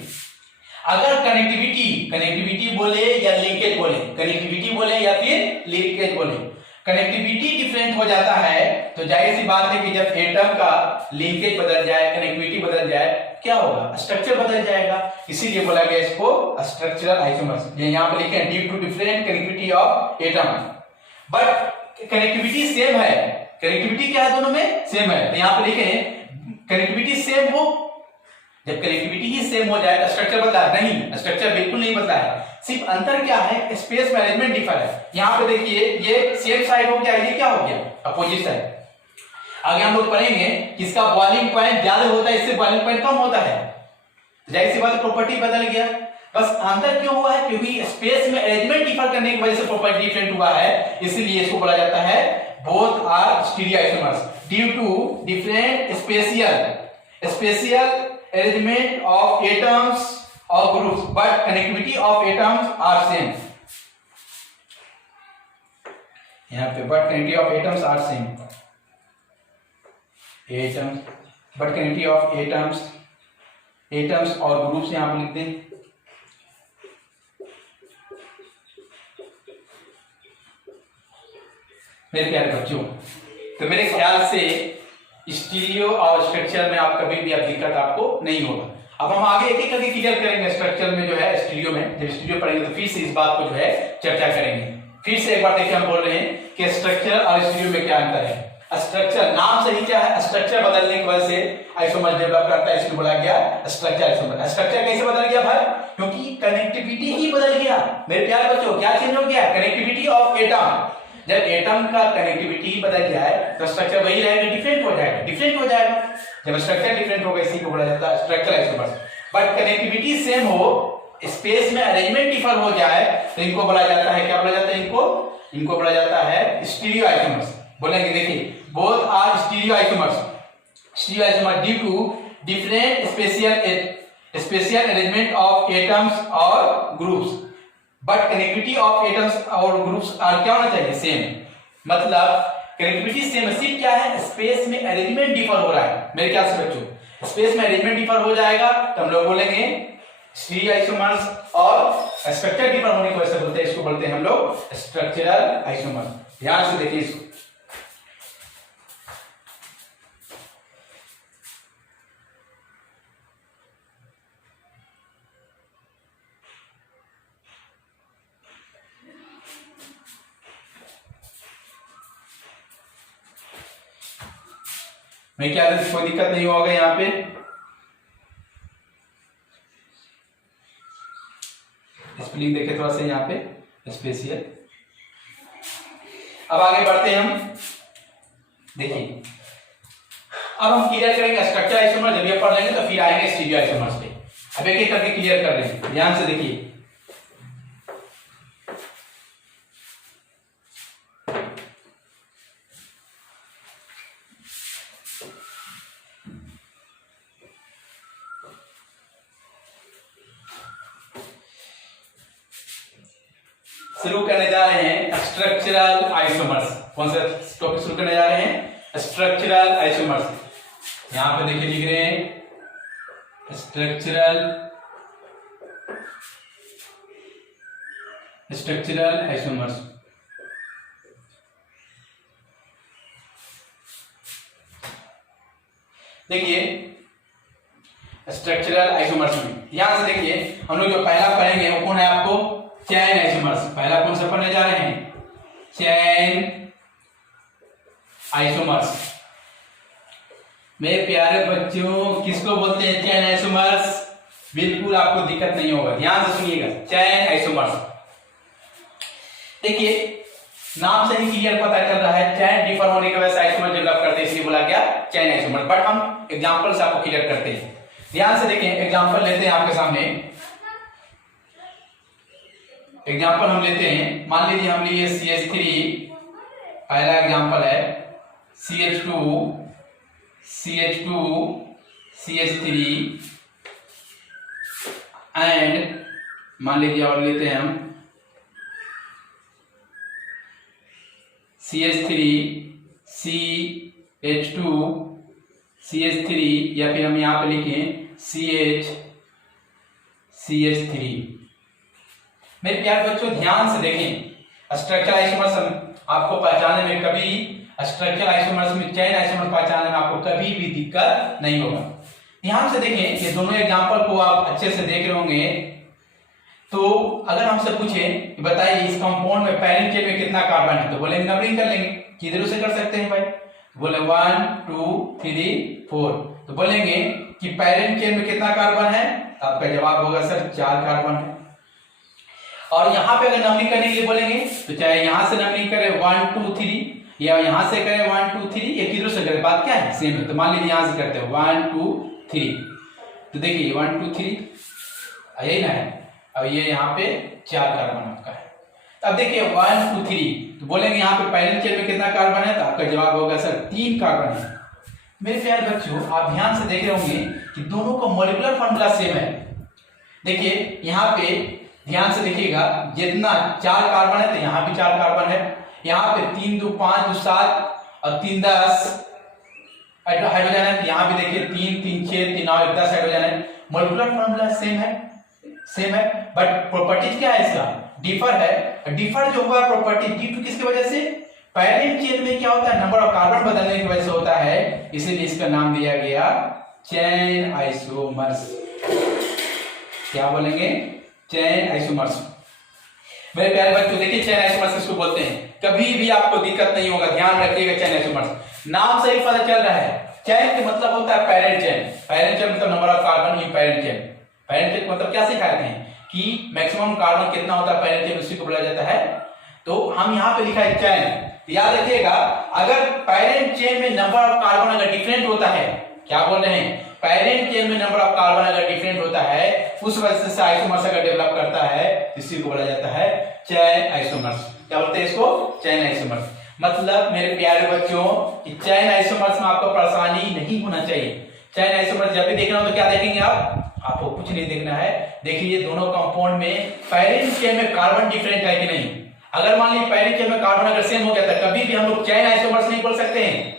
अगर कनेक्टिविटी बोले या लिंकेज बोले, कनेक्टिविटी बोले या फिर लिंकेज बोले, कनेक्टिविटी डिफरेंट हो जाता है तो जाहिर सी बात है कि जब एटम का लिंकेज बदल जाए, कनेक्टिविटी बदल जाए, क्या होगा, स्ट्रक्चर बदल जाएगा। इसीलिए बोला गया इसको स्ट्रक्चरल आइसोमर्स। ये यहां पे लिखे हैं due to different connectivity of atom, but connectivity same है। कनेक्टिविटी क्या है, दोनों में सेम है। तो यहां पे लिखे हैं कनेक्टिविटी सेम हो, जब कनेक्टिविटी ही सेम हो जाए तो स्ट्रक्चर बदला नहीं, स्ट्रक्चर बिल्कुल नहीं बदला है, सिर्फ अंतर क्या है, स्पेस में अरेंजमेंट डिफर है। यहां पे देखिए ये सेम साइड हो गया, ये क्या हो गया, अपोजिट साइड। आगे हम लोग पढ़ेंगे कि इसका बॉइलिंग पॉइंट ज्यादा होता है, इससे बॉइलिंग पॉइंट कम होता है, जाहिर सी बात प्रॉपर्टी बदल गया। बस अंतर क्यों हुआ है, क्योंकि स्पेस में अरेंजमेंट डिफर करने की वजह से प्रॉपर्टी डिफरेंट हुआ है, इसलिए इसको बोला जाता है both are stereo isomers due to different spatial arrangement of atoms or groups but connectivity of atoms are same। यहाँ पे but connectivity of atoms are same, but connectivity of atoms और groups यहाँ पे लिख दें। मेरे प्यारे बच्चों, तो मेरे ख्याल से स्टीरियो और स्ट्रक्चर में आप कभी भी अब दिक्कत आपको नहीं होगा। अब हम आगे एक एक करके क्लियर करेंगे, स्ट्रक्चर में जो है, स्टीरियो में जब स्टीरियो पढ़ेंगे तो फिर से इस बात को जो है चर्चा करेंगे। फिर से एक बार देखिए हम बोल रहे हैं कि स्ट्रक्चर और स्टीरियो में क्या अंतर है। स्ट्रक्चर नाम से ही क्या है, स्ट्रक्चर बदलने की वजह से आइसोमर डेवलप करता है, इसको बोला गया स्ट्रक्चर आइसोमर। स्ट्रक्चर कैसे बदल गया भाई, क्योंकि कनेक्टिविटी ही बदल गया। मेरे प्यारे बच्चों क्या चेंज हो गया, कनेक्टिविटी ऑफ एटम। जब एटम का कनेक्टिविटी बदल जाए तो स्ट्रक्चर वही रहेगा, डिफरेंट हो जाएगा। जब स्ट्रक्चर डिफरेंट होगा इसी को बोला जाता है structure isomers. But connectivity same हो, स्पेस में अरेंजमेंट डिफर हो जाए तो इनको बोला जाता है, क्या बोला जाता है, इनको बोला जाता है स्टीरियो आइसोमर्स। बोलेंगे देखिए both are stereo isomers due to different spatial arrangement of atoms और groups, but connectivity of atoms और ग्रुप्स आर क्या होना चाहिए, सेम। मतलब कनेक्टिविटी सेम, सिर्फ क्या है, स्पेस में अरेंजमेंट डिफर हो रहा है। मेरे ख्याल से बच्चों स्पेस में अरेंजमेंट डिफर हो जाएगा तो हम लोग बोलेंगे स्टीरियो आइसोमर्स, और स्ट्रक्चर डिफर होने की वजह से बोलते हैं, इसको बोलते हैं हम लोग स्ट्रक्चरल आइसोमर्स। ध्यान से देखिए इसको। मैं क्या कोई दिक्कत नहीं होगा यहाँ पे। स्पेलिंग देखे थोड़ा सा यहाँ पे स्पेशियल। अब आगे बढ़ते हैं हम, देखिए अब हम क्लियर करेंगे स्ट्रक्चर आइसोमर, जब ये पढ़ लेंगे तो फिर आएंगे स्टीरियो आइसोमर्स पे। अब एक एक करके क्लियर कर लेंगे, ध्यान से देखिए। शुरू करने जा रहे हैं स्ट्रक्चरल आइसोमर्स। कौन सा टॉपिक शुरू करने जा रहे हैं, स्ट्रक्चरल आइसोमर्स। यहां पे देखिए लिख रहे हैं स्ट्रक्चरल स्ट्रक्चरल आइसोमर्स। देखिए स्ट्रक्चरल आइसोमर्स में ध्यान से देखिए, हम लोग जो पहला पढ़ेंगे वो कौन है आपको, चैन आइसोमर्स। पहला कौन सा पढ़ने जा रहे हैं, चैन आइसोमर्स। मेरे प्यारे बच्चों किसको बोलते हैं चैन आइसोमर्स, बिल्कुल आपको दिक्कत नहीं होगा, ध्यान से सुनिएगा, चैन आइसोमर्स। देखिए नाम से ही क्लियर पता चल रहा है, चैन डिफर होने की वजह से आइसोमर डेवलप करते हैं, इसलिए बोला गया चैन आइसोमर। बट हम एग्जांपल से आपको क्लियर करते हैं, ध्यान से देखें। एग्जांपल लेते हैं आपके सामने, एग्जांपल हम लेते हैं, मान लीजिए हम लिए CH3, पहला एग्जांपल है CH2 CH3 एंड मान लीजिए और लेते हैं हम CH3 CH2 CH3 या फिर हम यहाँ पे लिखें CH3। मेरे प्यारे बच्चों ध्यान से देखें, स्ट्रक्चरल आइसोमर्स आपको पहचानने में कभी, स्ट्रक्चरल आइसोमर्स में चैन आइसोमर्स पहचानने में आपको कभी भी दिक्कत नहीं होगा। ध्यान से देखें, ये दोनों एग्जांपल को आप अच्छे से देख रहे होंगे। तो अगर हमसे पूछे बताइए इस कंपाउंड में पैरेंट चेन में कितना कार्बन है, तो बोलेंगे नंबरिंग कर लेंगे, किधर से कर सकते हैं भाई, बोले 1 2 3 4, तो बोलेंगे कि पैरेंट चेन में कितना कार्बन है, तो आपका जवाब होगा सर 4 कार्बन है। और यहाँ पे अगर नंबरिंग करने के लिए बोलेंगे तो चाहे यहाँ से नंबरिंग करें 1 2 3 या यहाँ से करें 1 2 3 या किधर से करें, बात क्या है, सेम है। तो मान लीजिए यहाँ से करते हैं 1 2 3, तो देखिए 1 2 3 यही ना है, अब ये यहाँ पे 4 कार्बन आपका है। अब देखिए 1 2 3, तो बोलेंगे यहाँ पे पैरेंट चेन में कितना कार्बन है, तो आपका जवाब होगा सर 3 कार्बन है। मेरे प्यारे बच्चों आप ध्यान से देख रहे होंगे कि दोनों का मॉलिक्यूलर फॉर्मूला सेम है। देखिए यहाँ पे ध्यान से देखिएगा, जितना 4 कार्बन है तो यहाँ भी 4 कार्बन है, यहाँ पे 3 2 5 2 7 और 3 10 हाइड्रोजन है, तो यहाँ भी देखिए 3 3 6 3 9 10 हाइड्रोजन है। मॉलिक्यूलर फॉर्मूला सेम है, बट प्रॉपर्टीज क्या है, इसका डिफर है। डिफर जो हुआ प्रॉपर्टी ड्यू टू किसकी वजह से, पैरेंट चेन में क्या होता है, नंबर ऑफ कार्बन बदलने की वजह से होता है, इसीलिए इसका नाम दिया गया चैन आइसोमर्स। क्या बोलेंगे, चैन आइसोमर्स। मेरे प्यारे बच्चों देखिए चैन आइसोमर्स किसको बोलते हैं, कभी भी आपको दिक्कत नहीं होगा, ध्यान रखिएगा। चैन आइसोमर्स नाम से ही पता चल रहा है, चैन का मतलब होता है पैरेंट चेन। पैरेंट चेन मतलब number of carbon in parent chain. Parent chain मतलब क्या सिखाते हैं कि मैक्सिमम कार्बन कितना होता है पैरेंट चेन, उसी को बोला जाता है। तो हम यहाँ पे लिखा है चैन, याद रखिएगा। अगर पैरेंट चेन में नंबर ऑफ कार्बन अगर डिफरेंट होता है, क्या बोल रहे हैं, पैरेंट चेन में नंबर ऑफ कार्बन अगर डिफरेंट होता है, उस वजह से आइसोमर्स अगर डेवलप करता है, इसी को बोला जाता है चैन आइसोमर्स। क्या बोलते हैं इसको, चैन आइसोमर्स। मतलब मेरे प्यारे बच्चों कि चैन आइसोमर्स में आपको परेशानी नहीं होना चाहिए। चैन आइसोमर्स जब भी देखना हो तो क्या देखेंगे आपको कुछ नहीं देखना है, देखिए दोनों कंपाउंड में पैरेंट चेन में कार्बन डिफरेंट है कि नहीं। अगर मान लीजिए पैरेंट चेन में कार्बन अगर सेम हो गया था, कभी भी हम लोग चैन आइसोमर्स नहीं बोल सकते हैं।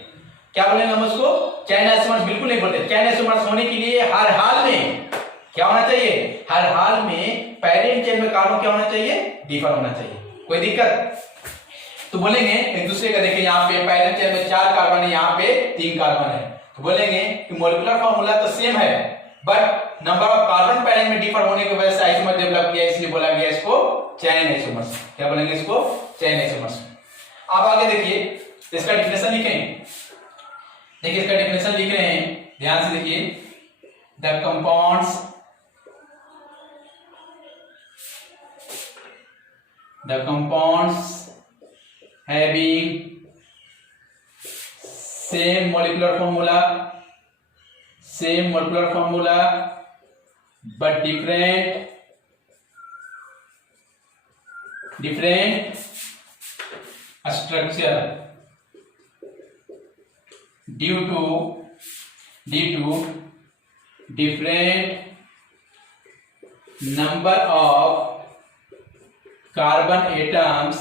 क्या बोलेंगे हम उसको, चैन आइसोमर्स बिल्कुल नहीं बोलते। चैन आइसोमर्स होने के लिए हर हाल में क्या होना चाहिए, हर हाल में पैरेंट चेन में कार्बन क्या होना चाहिए, डिफर होना चाहिए। कोई दिक्कत, तो बोलेंगे एक दूसरे का, देखिए यहाँ पे पैरेंट चेन में 4 कार्बन है, यहाँ पे 3 कार्बन है, तो बोलेंगे कि मॉलिक्यूलर फॉर्मूला तो सेम है, but number of carbon parent में डिफर होने की वजह से आइसोमर डेवलप किया, इसलिए बोला गया इसको चैन आइसोमर्स। क्या बोलेंगे इसको, चैन आइसोमर्स। अब आगे देखिए इसका डिफिनेशन लिखें। देखिए इसका डिफिनेशन लिख रहे हैं, ध्यान से देखिए, the compounds having same molecular formula but different structure due to different number of carbon atoms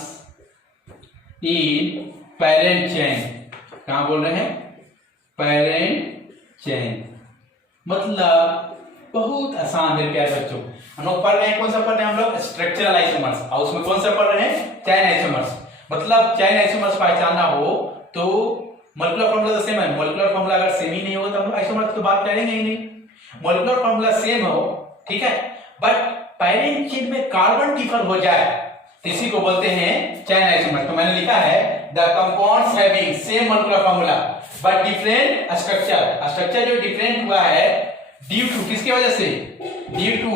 in parent chain. कहां बोल रहे हैं, पैरेंट चेन। मतलब बहुत आसान मेरे प्यारे बच्चों। हम लोग पढ़ रहे हैं, कौन सा पढ़ रहे हैं हम लोग? Structural isomers. और उसमें कौन सा पढ़ रहे हैं? चैन आइसोमर्स। मतलब चैन आइसोमर्स पहचानना हो तो मॉलिक्यूलर फार्मूला तो सेम है। मॉलिक्यूलर फार्मूला अगर सेम ही नहीं हो तो हम लोग आइसोमर्स की बात करेंगे ही नहीं। मॉलिक्यूलर फार्मूला सेम हो, ठीक है, बट पैरेंट चेन में कार्बन डिफर हो जाए, इसी को बोलते हैं चैन आइसोमर्स। तो मैंने लिखा है the compounds having same molecular formula but different structure. Structure जो डिफरेंट हुआ है ड्यू टू, किसकी वजह से? Due to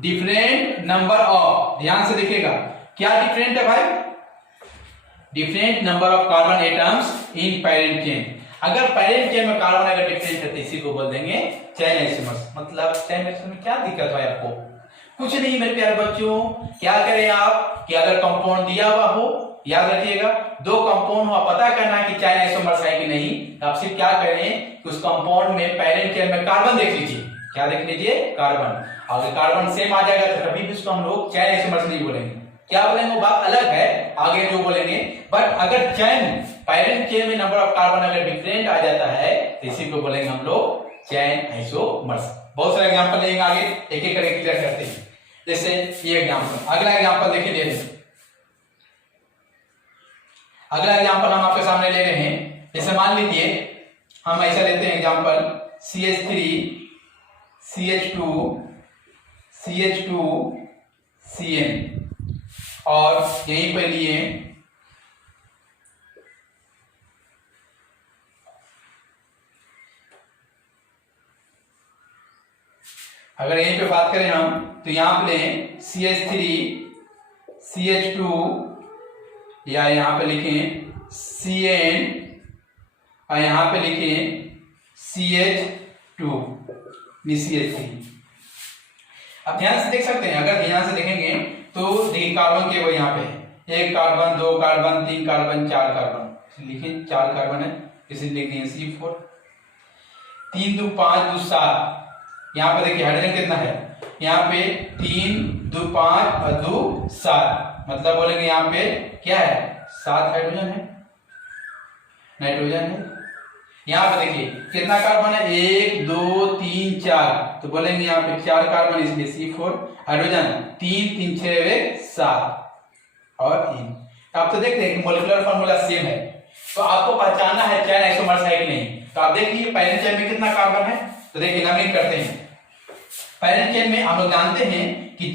different number of, ध्यान से देखिएगा क्या डिफरेंट है भाई? Different number of carbon atoms in parent chain. अगर पैरेंट चेन में कार्बन अगर डिफरेंट है तो इसी को बोल देंगे चैन आइसोमर्स। मतलब चैन आइसोमर्स में क्या दिक्कत है आपको? कुछ नहीं मेरे प्यारे बच्चों, क्या करें आप कि अगर कंपाउंड दिया हुआ हो, याद रखिएगा, दो कंपाउंड हो, पता करना है कि चैन आइसोमर्स है कि नहीं, तो आप सिर्फ क्या करें कि उस कंपाउंड में पैरेंट चेन में कार्बन देख लीजिए। क्या देख लीजिए? कार्बन। अगर कार्बन सेम आ जाएगा तो कभी भी उसको हम लोग चैन आइसोमर्स नहीं बोलेंगे। क्या बोलेंगे वो बात अलग है, आगे जो बोलेंगे। बट अगर चैन पैरेंट चेन में नंबर ऑफ कार्बन अगर डिफरेंट आ जाता है तो इसी को बोलेंगे हम लोग चैन आइसोमर्स। बहुत सारे एग्जांपल लेंगे आगे, एक एक करके क्लियर करते हैं। जैसे ये एग्जांपल, अगला एग्जांपल देखिए। अगला एग्जांपल हम आपके सामने ले रहे हैं। जैसे मान लीजिए हम ऐसा लेते हैं example CH3 CH2 CH2 CN और यहीं पे लिए अगर यहीं पे बात करें हम तो यहां पे लें CH3 CH2 या यहां पे लिखें CN और यहां पे लिखें CH2 CH3। अब ध्यान से देख सकते हैं, अगर ध्यान से देखेंगे तो देखिए कार्बन के वो यहाँ पे 1 कार्बन 2 कार्बन 3 कार्बन 4 कार्बन, लिखिए 4 कार्बन है, इसे लिख दिए C4। 3 2 5 2 7। यहाँ पे देखिए हाइड्रोजन कितना है? यहाँ पे 3 2 5 और 2 7, मतलब बोलेंगे यहाँ पे क्या है? 7 हाइड्रोजन है, नाइट्रोजन है। यहाँ पे देखिए कितना कार्बन है? 1 2 3 4, तो बोलेंगे यहाँ पे 4 कार्बन, इसलिए C4। हाइड्रोजन 3 3 6 7 और इन। आप तो देखते हैं कि मॉलिक्यूलर फार्मूला सेम है, तो आपको पहचानना है चैन आइसोमर्स है कि नहीं। तो आप देखिए पैरेंट चेन में कितना कार्बन है, तो देखिए नंबरिंग करते हैं। पैरेंट चेन में हम लोग जानते हैं कि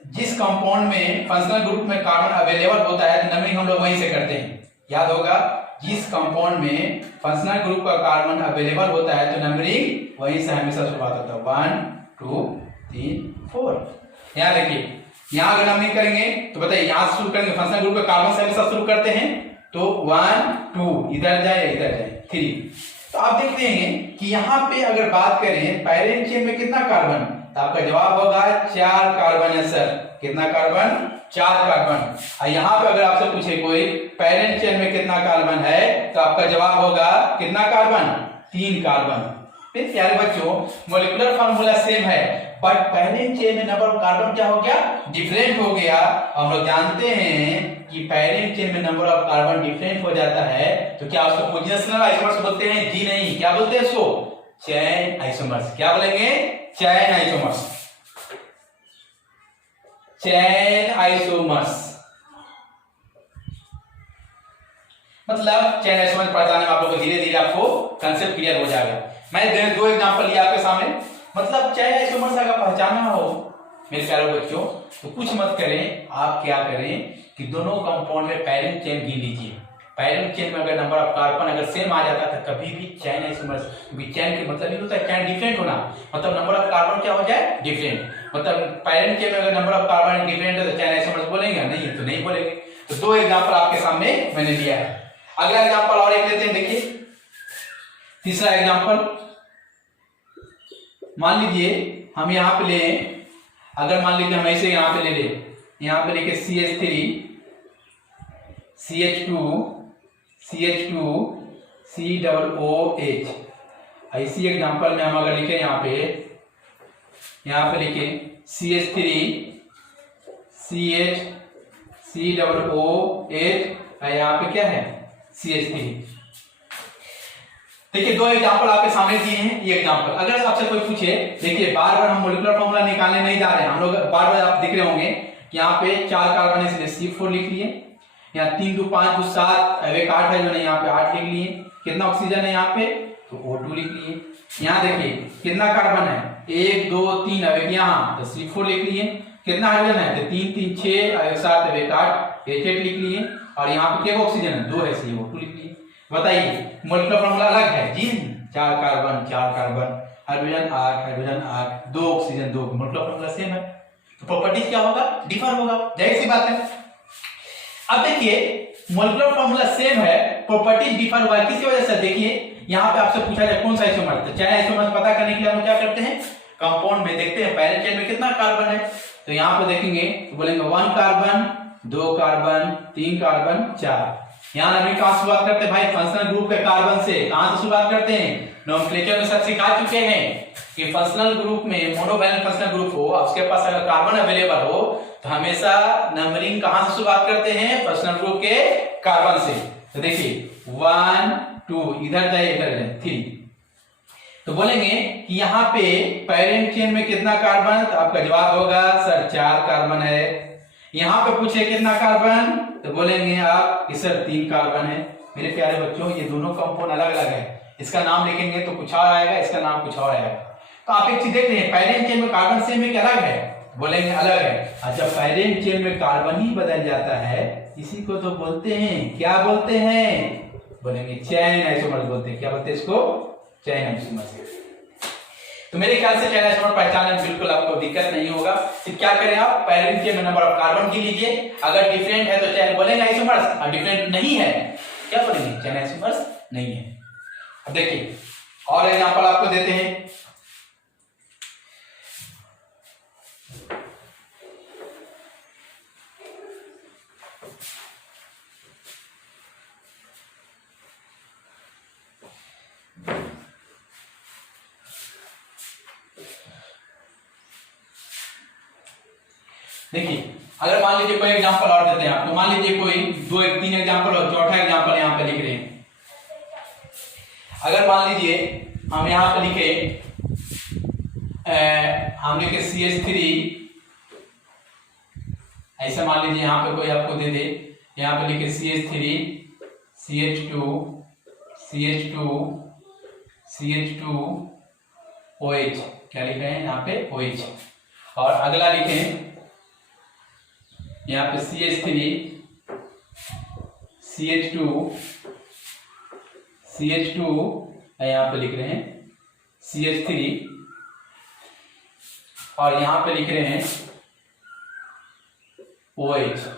जिस कंपाउंड में फंक्शनल ग्रुप में कार्बन अवेलेबल होता है तो नंबरिंग हम लोग वहीं से करते हैं। याद होगा, जिस कंपाउंड में फंक्शनल ग्रुप का कार्बन अवेलेबल होता है तो नंबरिंग वहीं से हमेशा शुरुआत होता है 1 2 3 4। यहाँ देखिए, यहाँ अगर नंबरिंग करेंगे तो बताइए यहाँ से शुरू करेंगे, फंक्शनल ग्रुप का कार्बन से हमेशा शुरू करते हैं, तो 1 2 इधर जाए इधर जाए 3। तो आप देखते हैं कि यहाँ पे अगर बात करें पैरेंट चेन में कितना कार्बन, तो आपका जवाब होगा 4 कार्बन है सर। कितना कार्बन? 4 कार्बन। और यहाँ पे अगर आपसे पूछे कोई पैरेंट चेन में कितना कार्बन है, तो आपका जवाब होगा कितना कार्बन? 3 कार्बन। फिर प्यारे बच्चों मॉलिक्यूलर फार्मूला सेम है बट पैरेंट चेन में नंबर ऑफ कार्बन क्या हो गया? डिफरेंट हो गया। हम लोग जानते हैं कि पैरेंट चेन में नंबर ऑफ कार्बन डिफरेंट हो जाता है तो क्या उसको पोजिशनल आइसोमर्स बोलते हैं? जी नहीं, क्या बोलते हैं उसको? चैन आइसोमर्स। क्या बोलेंगे? चैन आइसोमर्स। चैन आइसोमर्स मतलब चैन आइसोमर्स पढ़ाने में आप लोग को धीरे धीरे आपको कंसेप्ट क्लियर हो जाएगा। मैंने 2 एग्जांपल लिया आपके सामने। मतलब चैन आइसोमर्स अगर पहचानना हो मेरे प्यारे बच्चों तो कुछ मत करें, आप क्या करें कि दोनों कंपाउंड में पैरेंट चेन गिन लीजिए। पैरेंट चेन में अगर नंबर ऑफ कार्बन अगर सेम आ जाता है कभी भी चैन आइसोमर्स, क्योंकि चैन के मतलब ये होता है चैन डिफरेंट होना, मतलब नंबर ऑफ कार्बन क्या हो जाए? डिफरेंट। मतलब पैरेंट चेन में अगर नंबर ऑफ कार्बन डिफरेंट है तो चैन आइसोमर्स बोलेंगे? नहीं, तो नहीं बोलेंगे। तो 2 एग्जांपल आपके सामने मैंने लिया है। अगला एग्जांपल और एक लेते हैं, देखिए तीसरा एग्जांपल। मान लीजिए हम यहाँ पे ले, अगर मान लीजिए हम ऐसे यहाँ पे ले ले, यहाँ पे लेके CH3 CH2 CH2 COOH। ऐसी एग्जांपल में हम अगर लिखे यहाँ पे लिखे CH3 CH COOH, यहाँ पे क्या है? CH3। देखिए दो एग्जांपल आपके सामने दिए हैं। ये एग्जांपल अगर आपसे कोई पूछे, देखिए बार बार हम मोलिकुलर फॉर्मूला निकालने नहीं जा रहे हैं हम लोग। बार बार आप दिख रहे होंगे कि यहाँ पे 4 कार्बन है इसलिए C4 लिख लिए, यहाँ 3 2 5 2 7 एक 8 है जो नहीं, यहाँ पे 8 लिख लिए। कितना ऑक्सीजन है यहाँ पे, तो O2 लिख लिए। यहाँ देखिए कितना कार्बन है, 1 2 3 अब यहाँ तो C4 लिख लिए। कितना हाइड्रोजन है, तो 3 3 6 एक 7 अब एक 8 H8 लिख लिए। और यहाँ पे क्या ऑक्सीजन है, 2 है इसलिए O2 लिख लिए। बताइए मोलिकुलर फॉर्मूला अलग है जी, 4 carbon hydrogen 8 2 oxygen 2, molecular formula same है, तो प्रॉपर्टीज क्या होगा, डिफर होगा, जाहिर सी बात है। अब देखिए मोलिकुलर फॉर्मूला सेम है, प्रॉपर्टीज डिफर हुआ है, किसकी वजह से। देखिए यहाँ पे आपसे पूछा जाए कौन सा आइसोमर, तो चेन आइसोमर पता करने के लिए हम क्या करते हैं, कंपाउंड में देखते हैं पैरेंट चेन में कितना कार्बन है। तो यहाँ पे देखेंगे तो बोलेंगे 1 कार्बन 2 कार्बन 3 कार्बन 4। यहाँ हम कहां शुरुआत करते हैं भाई, फंक्शनल ग्रुप के कार्बन से। कहां से शुरुआत करते हैं, नोमेनक्लेचर में सब सिखा चुके हैं कि फंक्शनल ग्रुप में मोनोवैलेंट फंक्शनल ग्रुप हो, उसके पास अगर कार्बन अवेलेबल हो तो हमेशा नंबरिंग कहां से शुरुआत करते हैं, फंक्शनल ग्रुप के कार्बन से। तो देखिए 1 2 इधर जाइए इधर जाइए 3, तो बोलेंगे कि यहाँ पे पेरेंट चेन में कितना कार्बन, तो आपका जवाब होगा सर 4 कार्बन है। यहाँ पे पूछे कितना कार्बन, तो बोलेंगे आप कि सर 3 कार्बन है। मेरे प्यारे बच्चों ये दोनों कंपाउंड अलग अलग है, इसका नाम लिखेंगे तो कुछ और आएगा, इसका नाम कुछ और आएगा। तो आप एक चीज देख रहे हैं पेरेंट चेन में कार्बन सेम है कि अलग है, बोलेंगे अलग है। अच्छा पेरेंट चेन में कार्बन ही बदल जाता है, इसी को तो बोलते हैं, क्या बोलते हैं, बोलेंगे चेन आइसोमर बोलते हैं। क्या बोलते हैं इसको, चेन आइसोमर। तो मेरे ख्याल से चेन आइसोमर पहचानने में बिल्कुल आपको दिक्कत नहीं होगा। फिर क्या करें आप, पेरेंट चेन में नंबर ऑफ कार्बन की लीजिए, अगर डिफरेंट है तो चेन बोलेंगे आइसोमर्स, और डिफरेंट नहीं है क्या बोलेंगे, चेन आइसोमर्स नहीं है। अब देखिए और एग्जांपल आपको देते हैं। देखिए अगर मान लीजिए कोई एग्जांपल और देते हैं आपको, मान लीजिए कोई 2 3 एग्जांपल और चौथा एग्जांपल यहाँ पे लिख रहे हैं। अगर मान लीजिए हम यहाँ पे लिखे हम लिखे CH3, ऐसा मान लीजिए यहाँ पे कोई आपको दे दे, यहाँ पे लिखे CH3 CH2 CH2 CH2 OH, क्या लिखे हैं यहाँ पे OH। और अगला लिखें यहाँ पे CH3 CH2 CH2 यहाँ पे लिख रहे हैं CH3 और यहाँ पे लिख रहे हैं OH।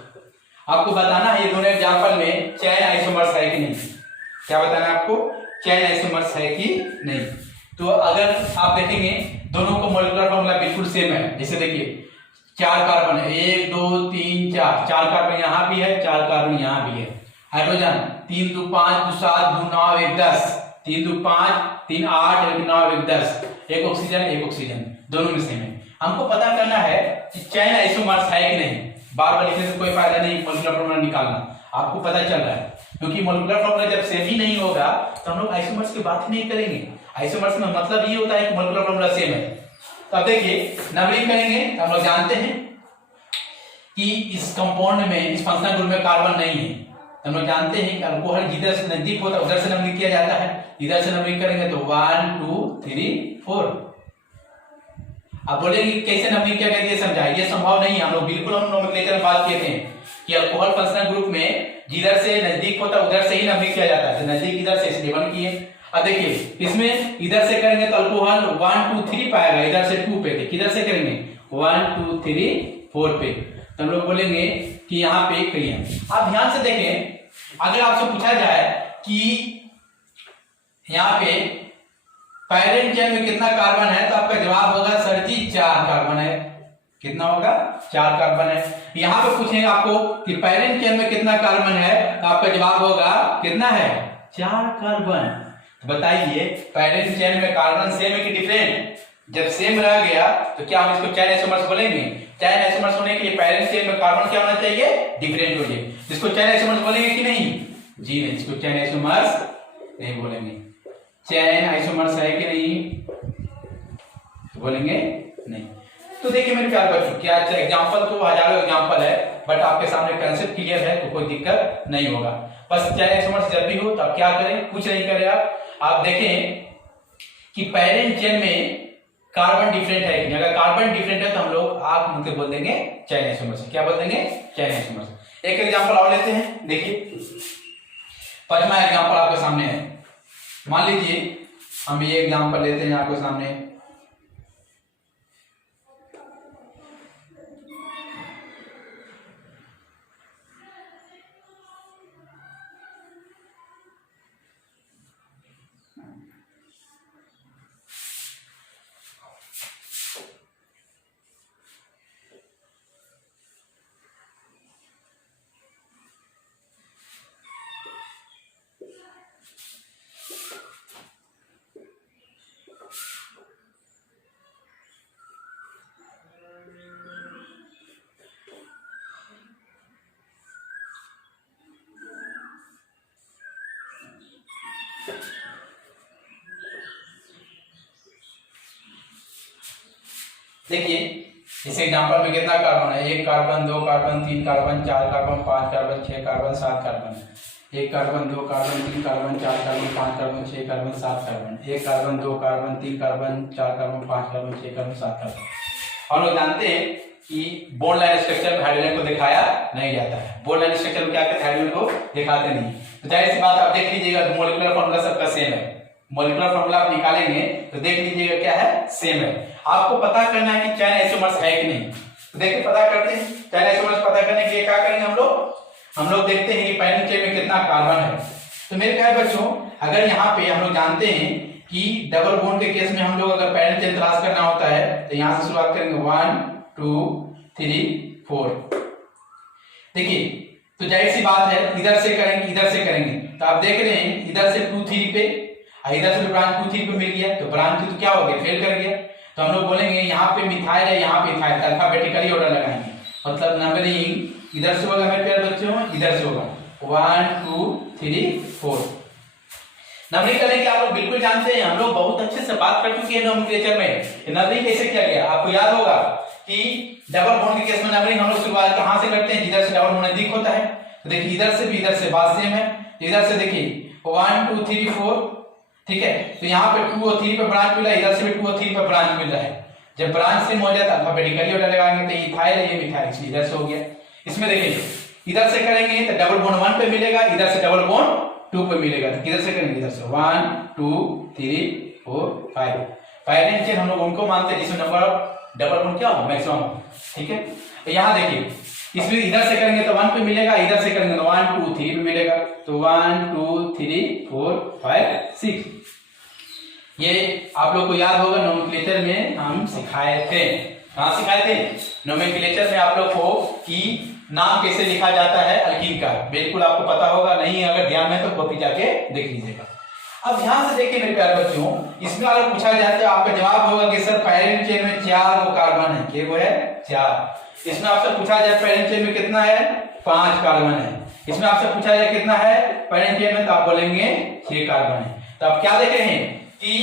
आपको बताना है ये दोनों एग्जांपल में चेन आइसोमर्स है कि नहीं, क्या बताना है आपको, चेन आइसोमर्स है कि नहीं। तो अगर आप देखेंगे दोनों को मोलिकुलर फॉर्मूला बिल्कुल सेम है। जैसे देखिए 4 कार्बन है, 1 2 3 4 कार्बन यहाँ भी है, 4 कार्बन यहाँ भी है। हाइड्रोजन 3 2 5 2 7 2 9 1 10, 3 2 5 3 8 1 9 1 10, एक ऑक्सीजन दोनों में सेम है। हमको पता करना है कि चेन आइसोमर्स है कि नहीं। बार बार लिखने से कोई फायदा नहीं, मोलिकुलर फॉर्मूला निकालना आपको पता चल रहा है, क्योंकि मोलिकुलर फॉर्मूला जब सेम ही नहीं होगा तो हम लोग आइसोमर्स की बात ही नहीं करेंगे। आइसोमर्स में मतलब ये होता है कि मोलिकुलर फॉर्मूला सेम है। तो अब देखिए नंबरिंग करेंगे, हम लोग जानते हैं कि इस कंपाउंड में, इस फंक्शनल ग्रुप में कार्बन नहीं है। हम लोग जानते हैं कि अल्कोहल जिधर से नजदीक होता है उधर से नंबरिंग किया जाता है, इधर से नंबरिंग करेंगे तो 1 2 3 4। अब बोलेंगे कैसे नंबरिंग किया जाए, ये समझाइए, ये संभव नहीं है। हम लोग बिल्कुल हम नोमेनक्लेचर में बात किए थे कि अल्कोहल फंक्शनल ग्रुप में जिधर से नजदीक होता है उधर से ही नंबरिंग किया जाता है, तो नजदीक इधर से इसलिए 1 किए। अब देखिए इसमें इधर से करेंगे तो अल्कोहल 1 2 3 पाएगा, इधर से 2 पे, किधर से करेंगे 1 2 3 4 पे, तो हम लोग बोलेंगे कि यहाँ पे करिए। आप ध्यान से देखें, अगर आपसे पूछा जाए कि यहाँ पे पेरेंट चेन में कितना कार्बन है, तो आपका जवाब होगा सर जी 4 कार्बन है। कितना होगा, 4 कार्बन है। यहाँ पे पूछेंगे आपको कि पेरेंट चेन में कितना कार्बन है, तो आपका जवाब होगा कितना है, 4 कार्बन। बताइए पेरेंट चेन में कार्बन सेम है कि डिफरेंट। जब सेम रह गया तो क्या हम इसको चेन आइसोमर्स बोलेंगे। चेन आइसोमर्स होने के लिए पेरेंट चेन में कार्बन क्या होना चाहिए, डिफरेंट हो जाए। इसको चेन आइसोमर्स बोलेंगे कि नहीं, जी नहीं, इसको चेन आइसोमर्स नहीं बोलेंगे। चैन आइसोमर्स है कि नहीं, तो बोलेंगे नहीं। तो देखिए मेरे प्यारे बच्चों, क्या एग्जांपल तो हजारों एग्जांपल है, बट आपके सामने कंसेप्ट क्लियर है तो कोई दिक्कत नहीं होगा। बस चैन आइसोमर्स जब भी हो तो आप क्या करें, कुछ नहीं करें, आप देखें कि पैरेंट चेन में कार्बन डिफरेंट है कि नहीं। अगर कार्बन डिफरेंट है तो हम लोग आप मुझे बोल देंगे चैन आइसोमर्स। क्या बोल देंगे, चैन आइसोमर्स। एक एग्जांपल और लेते हैं, देखिए पांचवा एग्जांपल आपके सामने है। मान लीजिए हम ये एग्जांपल लेते हैं आपके सामने, देखिए इस एग्जांपल में कितना कार्बन है, एक कार्बन, दो कार्बन, तीन कार्बन, चार कार्बन, पांच कार्बन, छह कार्बन, सात कार्बन। एक कार्बन, दो कार्बन, तीन कार्बन, चार कार्बन, पांच कार्बन, छह कार्बन, सात कार्बन। एक कार्बन, दो कार्बन, तीन कार्बन, चार कार्बन, पांच कार्बन, छह कार्बन, सात कार्बन। हम लोग जानते हैं कि बॉन्ड लाइन स्ट्रक्चर में हाइड्रोजन को दिखाया नहीं जाता है। बॉन्ड लाइन स्ट्रक्चर में क्या करते हैं, हाइड्रोजन को दिखाते नहीं। तो जाहिर सी बात आप देख लीजिएगा, मॉलिक्यूलर फॉर्मूला सबका सेम है। मॉलिक्यूलर फॉर्मूला आप निकालेंगे तो देख लीजिएगा क्या है, सेम है। आपको पता करना है कि चैन आइसोमर्स है कि नहीं। तो देखिए पता करते हैं, चैन आइसोमर्स पता करने के लिए क्या करेंगे हम लोग देखते हैं कि पैरेंट चेन में कितना कार्बन है। तो मेरे प्यारे बच्चों, अगर यहाँ पे हम लोग जानते हैं कि डबल बॉन्ड के केस में हम लोग अगर पैरेंट चेन तलाश करना होता है तो यहाँ से शुरुआत करेंगे 1 2 3 4। देखिए तो जाहिर सी बात है, इधर से करेंगे इधर से करेंगे, तो आप देख रहे हैं इधर से 2 3 पे, इधर से ब्रांच 2 3 पे मिल गया, तो ब्रांच 2 तो क्या हो गया, फेल कर गया। तो हम लोग बोलेंगे यहाँ पे मिथाइल है, यहाँ पे इथाइल, अल्फाबेटिकली ऑर्डर लगाएंगे, मतलब नंबरिंग इधर से होगा मेरे प्यारे बच्चों, इधर से होगा 1 2 3 4। नंबरिंग करेंगे, आप लोग बिल्कुल जानते हैं, हम लोग बहुत अच्छे से बात कर चुके हैं नोमेनक्लेचर में। नंबरिंग कैसे किया गया आपको याद होगा कि डबल बॉन्ड के केस में नंबरिंग हम लोग शुरुआत कहां से करते हैं, जिधर से डबल बॉन्ड नजदीक होता है। तो देखिए इधर से भी इधर से बात सेम है, इधर से देखिए 1 2 3 4, ठीक है। तो यहाँ पे 2 और 3 पे ब्रांच मिला, इधर से भी 2 और 3 पे ब्रांच मिल रहा है। जब ब्रांच से मौजूद अल्फाबेटिकली ऑर्डर लगाएंगे तो इथाइल है, ये मिथाइल, इसलिए इधर से हो गया। इसमें देखिए इधर से करेंगे तो डबल बॉन्ड 1 पे मिलेगा, इधर से डबल बॉन्ड 2 पे मिलेगा। तो किधर से करेंगे, इधर से 1 2 3 4 5। पैरेंट चेन हम लोग उनको मानते हैं जिसमें नंबर ऑफ डबल बॉन्ड क्या हो, मैक्सिमम हो, ठीक है। तो यहाँ देखिए इसमें इधर से करेंगे तो 1 पे मिलेगा, इधर से करेंगे तो 1 2 3 पे मिलेगा। तो 1 2 3 4 5 6। ये आप लोग को याद होगा नोमेनक्लेचर में हम सिखाए थे। कहाँ सिखाए थे, नोमेनक्लेचर में आप लोग को कि नाम कैसे लिखा जाता है अल्कीन का, बिल्कुल आपको पता होगा। नहीं अगर ध्यान में तो कॉपी जाके देख लीजिएगा। अब ध्यान से देखिए मेरे प्यारे बच्चों, इसमें अगर पूछा जाए तो आपका जवाब होगा कि सर पैरेंट चेन में 4 कार्बन है, क्या वो है 4। इसमें आपसे पूछा जाए पैरेंट चेन में कितना है, 5 कार्बन है। इसमें आपसे पूछा जाए कितना है पैरेंट चेन में, तो आप बोलेंगे 6 कार्बन है। तो आप क्या देख रहे हैं कि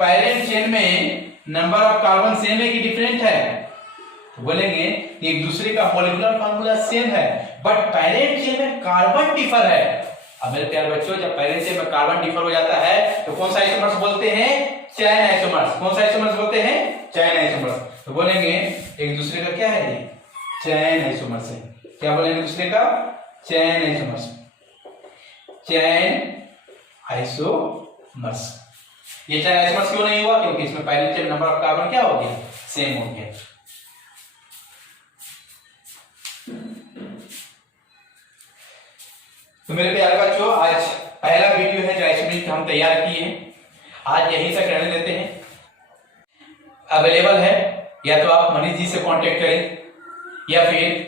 पैरेंट चेन में नंबर ऑफ कार्बन सेम है कि डिफरेंट है, तो बोलेंगे कि एक दूसरे का मॉलिक्यूलर फार्मूला सेम है, बट पैरेंट चेन में कार्बन डिफर है। अब मेरे प्यारे बच्चों, जब पैरेंट चेन में कार्बन डिफर हो जाता है तो कौन सा आइसोमर्स बोलते हैं, चैन आइसोमर्स। कौन सा आइसोमर्स बोलते हैं, चैन आइसोमर्स। तो बोलेंगे एक दूसरे का क्या है, ये चैन आइसोमर्स है। क्या बोलेंगे दूसरे का, चैन आइसोमर्स, चैन आइसोमर्स। ये चैन आइसोमर्स क्यों नहीं हुआ, क्योंकि इसमें parent chain number of carbon क्या हो गया, सेम हो गया। तो मेरे प्यारे बच्चों, आज पहला वीडियो है जो आइसोमर्स हम तैयार किए हैं, आज यहीं से करने देते हैं। अवेलेबल है या तो आप मनीष जी से कांटेक्ट करें या फिर